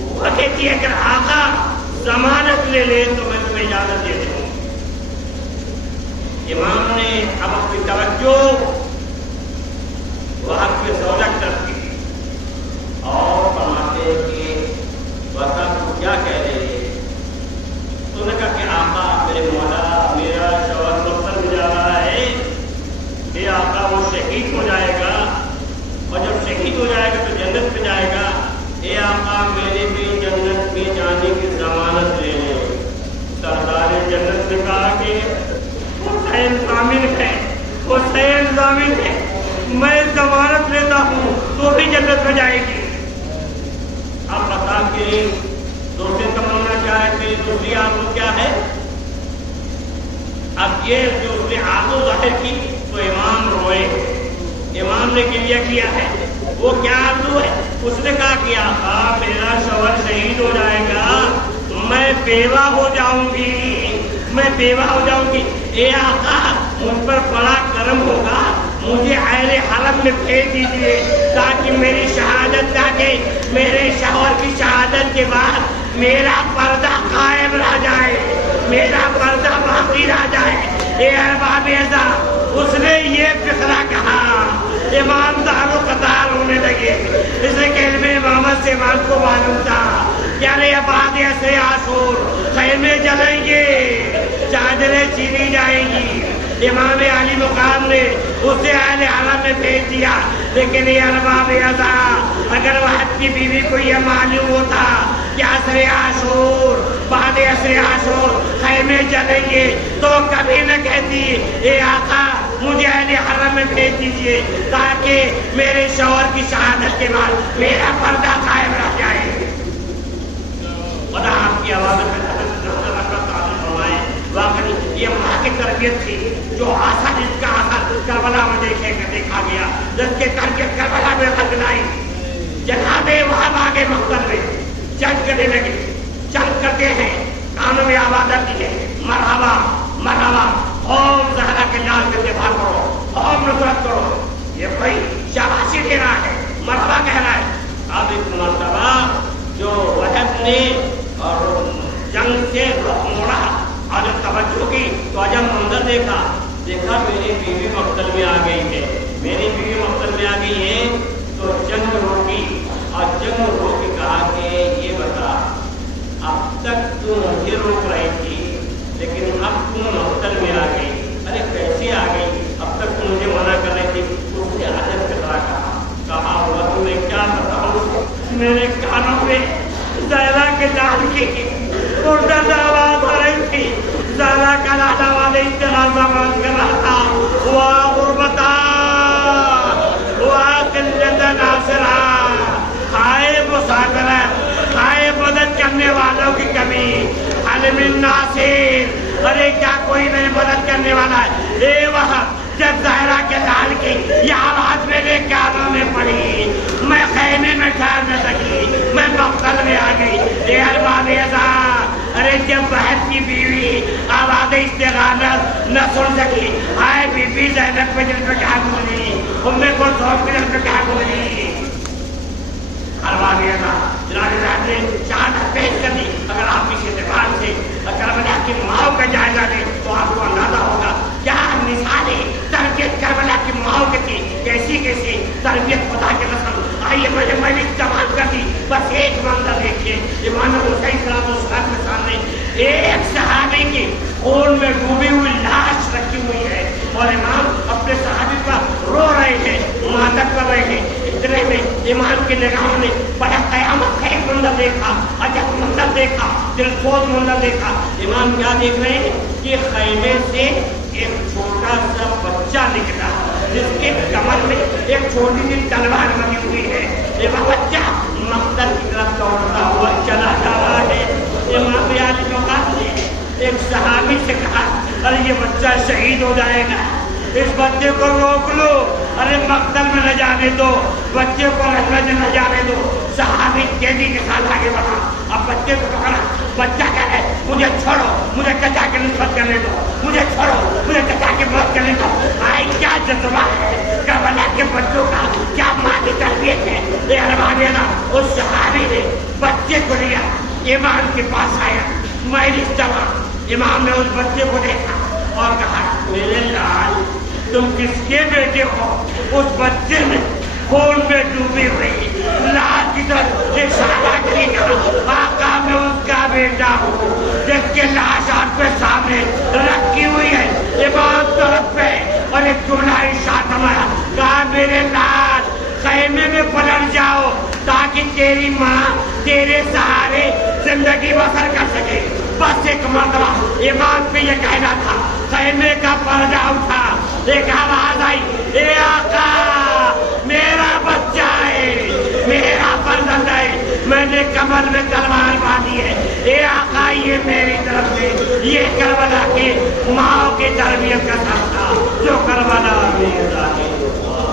وہ کہتی ہے کہ آقا ضمانت لے لے تو میں تمہیں اجازت دے دوں۔ امام نے اب اپنی توجہ وہاں پہ زوجہ کی طرف کی اور فرماتے کہ وقت کو کیا کہہ رہے ہیں؟ تو نے کہا کہ آقا میرے مولا میرا شوہر مقصد میں جا رہا ہے، کہ آقا وہ شہید ہو جائے گا، اور جب شہید ہو جائے گا تو جنت میں جائے گا، اے آقا میرے بھی جنت میں جانے کی ضمانت لے لیں۔ سردار جنت نے کہا کہ حسین ضامن ہے، حسین ضامن ہے، میں ضمانت لیتا ہوں تو بھی جنت میں جائے گی۔ اب بتا کہ دوسری تمنا کیا ہے، کہ دوسری آرزو کیا ہے؟ اب یہ جو اس نے آرزو ظاہر کی تو امام روئے، امام نے کلیئر کیا ہے وہ کیا آرزو ہے۔ اس نے کہا کہ آقا میرا شوہر شہید ہو جائے گا، میں بیوہ ہو جاؤں گی، میں بیوہ ہو جاؤں گی، اے آقا مجھ پر بڑا کرم ہوگا، مجھے اہل حرم میں بھیج دیجیے تاکہ میری شہادت، تاکہ میرے شوہر کی شہادت کے بعد میرا پردہ قائم رہ جائے، میرا پردہ باقی رہ جائے۔ اے ارباب عزت، اس نے یہ فقرہ کہا، امام دار و قطار ہونے لگے، اس نے کلمہ امامت سے امام کو معلوم تھا کہ ارے بعد ایسے عاشور خیمے جلیں گے، چادریں چینی جائیں گی۔ امام علی مقام نے اسے اہل حرم میں بھیج دیا، لیکن یہ ارباب عزت اگر وحد کی بیوی کو یہ معلوم ہوتا کہ عصر عاشور بعد عصر عاشور خیمے جلیں گے تو کبھی نہ کہتی اے آقا مجھے اہل حرم میں بھیج دیجیے تاکہ میرے شوہر کی شہادت کے بعد میرا پردہ قائم رہ جائے۔ خدا آپ کی آواز میں تربیت تھی جو اثر اس کا اثر کربلا میں دیکھا گیا، جس کے کر کے کربلا میں رنگ لائی. جناب وہاں آگے مقتل میں جنگ کرنے لگے. جنگ کرتے ہیں، کانوں میں آواز آتی ہے مرحبا مرحبا، اوم زہرا کے لال کر کے دفاع کرو، اوم نصرت کرو. یہ کوئی شاباشی دے رہا ہے، مرحبا کہہ رہا ہے. اب ایک مرتبہ جو وحد نے اور جنگ سے رخ موڑا اور جب توجہ کی تو عجب منظر دیکھا میری بیوی مقتل میں آ گئی ہے، میری بیوی مقتل میں آ گئی ہے. تو جنگ روکی اور جنگ روک کے کہا کہ یہ بتا، اب تک تو مجھے روک رہی تھی لیکن اب تم مقتل میں آ گئی. ارے کیسے آ گئی؟ اب تک تم مجھے منع کر رہی تھی. اس نے عجب کترا کہا ہوا تمہیں کیا بتاؤں، میرے کانوں میں زہرا کے لال کی اردو آواز آ رہی تھی. زہرا کا لالا والے استغاثہ مانگ کر رہا تھا، واہ غربتا واہ قلت ناصرہ، ہائے مسافرت، ہائے مدد کرنے والوں کی کمی، حل من ناصر، ارے کیا کوئی میری مدد کرنے والا ہے؟ اے وہاں جب زہرا کے لال کی یہ آواز میرے کانوں میں پڑی، میں خیمے میں ٹھہر نہ سکی، میں مقتل میں آ گئی. اے ارباب عزت، ارے جب وحد کی بیوی آواز استغاثت نہ سن سکی، آئے بی بی زینب پہ دل پہ کیا گزری، ام کلثوم کے دل پہ کیا گزری. ارباب عزت جناب صاحب نے شہادت پیش کر دی. اگر آپ اس اعتبار سے کربلا کی ماؤں کا جائزہ لیں تو آپ کو اندازہ ہوگا کیا مثالیں تربیت کربلا کی ماؤں کی تھی، کیسی کیسی تربیت خدا کے رسم. آئیے میں نے استعمال کر دی، بس ایک منظر دیکھیے. امام حسین صلی اللہ علیہ وسلم کے سامنے ایک صحابی کی خون میں ڈوبی ہوئی لاش رکھی ہوئی ہے اور امام اپنے صحابی پر رو رہے ہیں، ماتم کر رہے ہیں. اتنے میں امام کی نگاہوں نے بڑا قیامت کا ایک منظر دیکھا، عجب منظر دیکھا، دلسوز منظر دیکھا. امام کیا دیکھ رہے ہیں کہ خیمے سے ایک چھوٹا سا بچہ نکلا جس کے کمر میں ایک چھوٹی سی تلوار بنی ہوئی ہے. یہ بچہ مقتل کی طرف دوڑتا ہوا چلا جا رہا ہے. امام علی مقام نے ایک صحابی سے کہا ارے یہ بچہ شہید ہو جائے گا، اس بچے کو روک لو، ارے مقتل میں نہ جانے دو، بچے کو رحمت نہ جانے دو. صحابی تیزی کے ساتھ آگے بڑھا، اب بچے کو پکڑا. بچہ کہہ رہے مجھے چھوڑو، مجھے چچا کی نسبت کرنے دو، مجھے چھوڑو، مجھے چچا کی بات کرنے دو. آئے کیا جذبہ ہے کربلا کے بچوں کا، کیا ماں کی تربیت ہے. یہ اربابینا اس صحابی نے بچے کو لیا، امام کے پاس آیا، مجلس جمع. امام نے اس بچے کو دیکھا اور کہا میرے لال تم کس کے بیٹے ہو؟ اس بچے نے خون میں ڈوبی ہوئی لال کی طرف اشارہ کیا، آقا میں اس کا بیٹا ہوں جس کے لاش آپ کے سامنے رکھی ہوئی ہے. امام طرف پہ اور ایک جملہ ارشاد فرمایا، کہا میرے لال خیمے میں پلٹ جاؤ تاکہ تیری ماں تیرے سہارے زندگی بسر کر سکے. بس ایک مرتبہ امام پہ یہ کہنا تھا، خیمے کا پردہ اٹھا، ایک آواز آئی، اے آقا میرا بچہ ہے، میرا فرزند ہے، میں نے کمر میں تلوار باندھی ہے. اے آقا یہ میری طرف سے یہ کربلا کے ماں کی تربیت کا ساتھ تھا جو کربلا میں ظاہر ہوا.